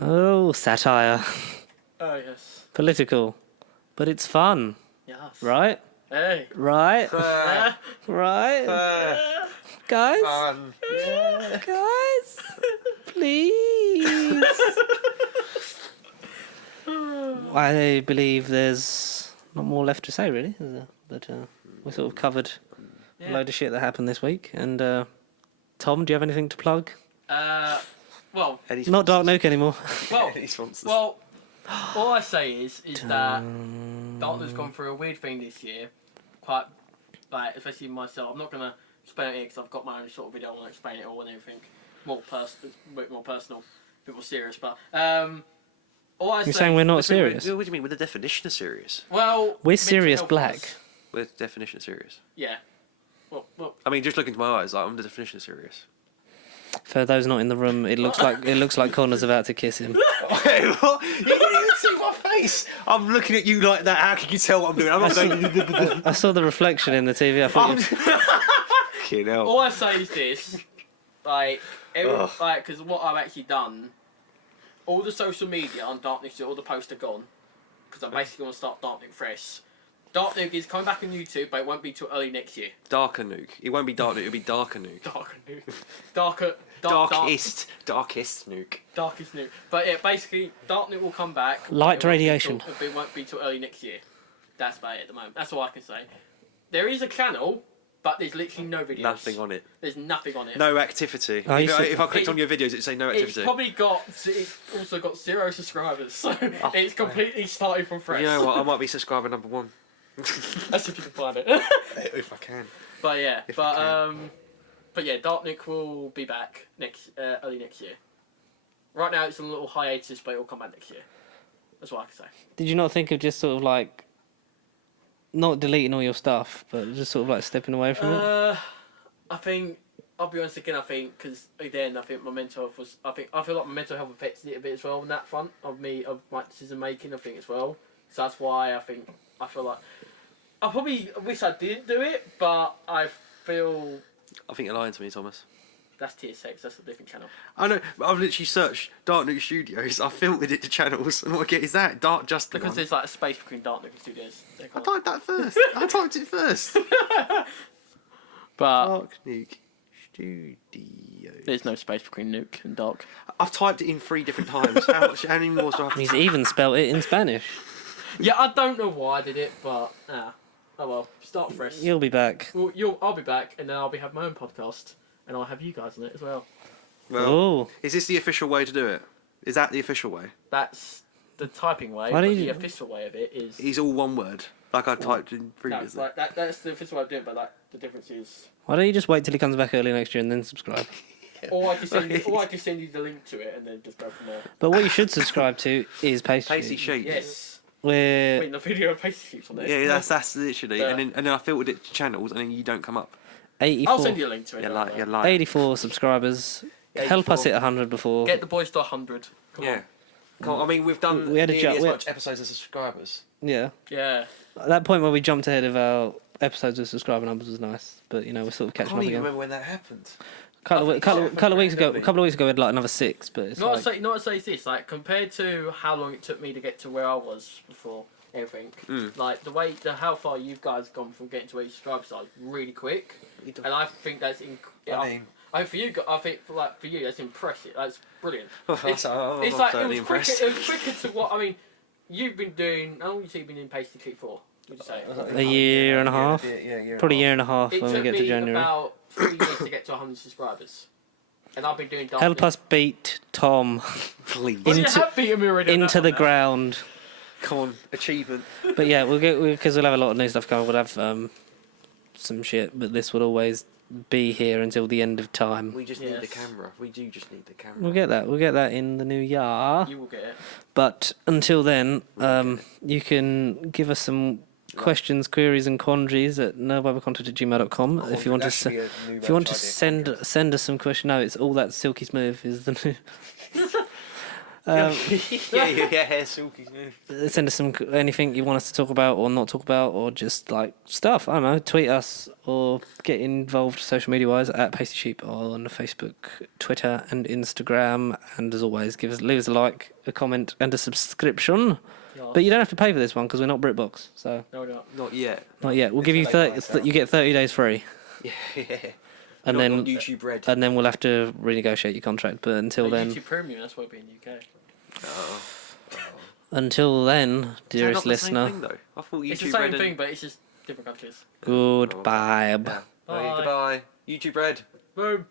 Oh, satire. Oh yes. Political. But it's fun, Yes. right? Hey. Right? Uh, Right? Guys? fun. Guys? Please? I believe there's not more left to say, really, is there? But we sort of covered a load of shit that happened this week. And Tom, do you have anything to plug? Well, Any Not Dark Nuke anymore. well, Any sponsors? well. All I say is that Darknuke's gone through a weird thing this year. Quite, like, especially myself. I'm not gonna explain it here because I've got my own sort of video. I want to explain it all and everything. More personal, a bit more personal, a bit more serious. But all I You're say. saying we're not What serious? do you mean with the definition of serious? Well, We're mental serious health black. was- With definition of serious? Yeah. Well, I mean, just look into my eyes, like I'm the definition of serious. For those not in the room, it looks like Connor's about to kiss him. Wait, what? You didn't even see my face. I'm looking at you like that. How can you tell what I'm doing? I'm not doing. I saw the reflection in the TV. I thought, Fucking hell. all I say is this, like, because what I've actually done, all the social media on DarkNuke, all the posts are gone, because I'm basically going to start DarkNuke fresh. DarkNuke is coming back on YouTube, but it won't be till early next year. Darker Nuke. It won't be Dark Nuke. It'll be Darker Nuke. Darkest Nuke. Darkest Nuke. But yeah, basically, DarkNuke will come back. Light It won't be radiation. It won't be till early next year. That's about it at the moment. That's all I can say. There is a channel, but there's literally no videos. Nothing on it. There's nothing on it. No activity. I used to- If I clicked on your videos, it'd say no It's activity. probably got. It's also got 0 subscribers, so it's completely started from fresh. You know what? I might be subscriber number 1. That's if you can find it. If I can. But yeah, If I can. but yeah, DarkNuke will be back early next year. Right now it's on a little hiatus, but it will come back next year. That's what I can say. did you not think of just sort of like not deleting all your stuff, but just sort of like stepping away from it? I think I'll be honest again. I think because again, I think my mental health was. I feel like my mental health affected it a bit as well on that front of my decision making. I think as well. So that's why I feel like I probably wish I didn't do it, but I feel I think you're lying to me, Thomas. that's TSX. That's a different channel. I know. I've literally searched DarkNuke Studios. I filtered it to channels, and what I get is that Dark Justin. Because there's like a space between DarkNuke Studios. I typed that first. I typed it first. But DarkNuke Studios. there's no space between Nuke and Dark. I've typed it in 3 different times. How many more do I have to He's even spelt it in Spanish. Yeah, I don't know why I did it, but oh well. Start fresh. You'll be back. Well, I'll be back, and then I'll have my own podcast, and I'll have you guys on it as well. Well, Oh, is this the official way to do it? Is that the official way? That's the typing way. Why But don't the you- official way of it is. He's all one word, like I typed in No, previously. like that's the official way of doing it, but like the difference is. why don't you just wait till he comes back early next year and then subscribe? Or I can send you the link to it, and then just go from there. But what you should subscribe to is Pastry. Pasty sheet. Yes. Where Wait, the video of pasty sheets on there. Yeah, that's literally. Yeah. And then I filtered it to channels, and then you don't come up. 84, I'll send you a link to it. You're don't like, worry. you're like. 84 subscribers. Help us hit 100 before. Get the boys to 100. Come Yeah. on. Come on, I mean, we've done We had a nearly chat- as we- much episodes as subscribers. Yeah. Yeah. That point where we jumped ahead of our episodes with subscriber numbers was nice, but we're sort of I catching can't up even again. remember when that happened. Couple of weeks ago, Definitely. we had like another 6, but it's Not like, to say this, like compared to how long it took me to get to where I was before everything, like how far you guys gone from getting to where you subscribers are really quick, and I think that's I think for you that's impressive. That's brilliant. It's like it was quicker to what I mean. You've been doing. How long have you been in Pasty Treat for? Would you say? a year and a half. Yeah, Probably a year and a half It when we took get to me January. about 3 years to get to 100 subscribers, and I've been doing. Help us beat Tom Please. Well, you have beaten me already on into that the one now. ground. Come on, achievement. But yeah, because we'll have a lot of new stuff coming. We'll have some shit, but this will always be here until the end of time. We just need the Yes. camera. We do just need the camera. We'll get that. We'll get that in the new year. You will get it. But until then, you can give us some questions, queries, and quandaries at nobarbercontent@gmail.com. If you want to, if you want to send us some question, no, it's all that silky smooth is the new. yeah, silky smooth. Send us some anything you want us to talk about or not talk about, or just like stuff. I don't know. Tweet us or get involved social media wise at Pasty Sheep on Facebook, Twitter, and Instagram. And as always, leave us a like, a comment, and a subscription. Yes. But you don't have to pay for this one because we're not BritBox, so No, we're not. Not yet. not yet. We'll give you you get 30 days free, Yeah. and Not then on YouTube Red. and then we'll have to renegotiate your contract. But until then, YouTube Premium, that's why we're in the UK. until then, Is that not dearest the same listener, thing, though? I thought YouTube It's the Red same and- thing, but it's just different countries. goodbye. Yeah. Bye. Goodbye. YouTube Red. Boom.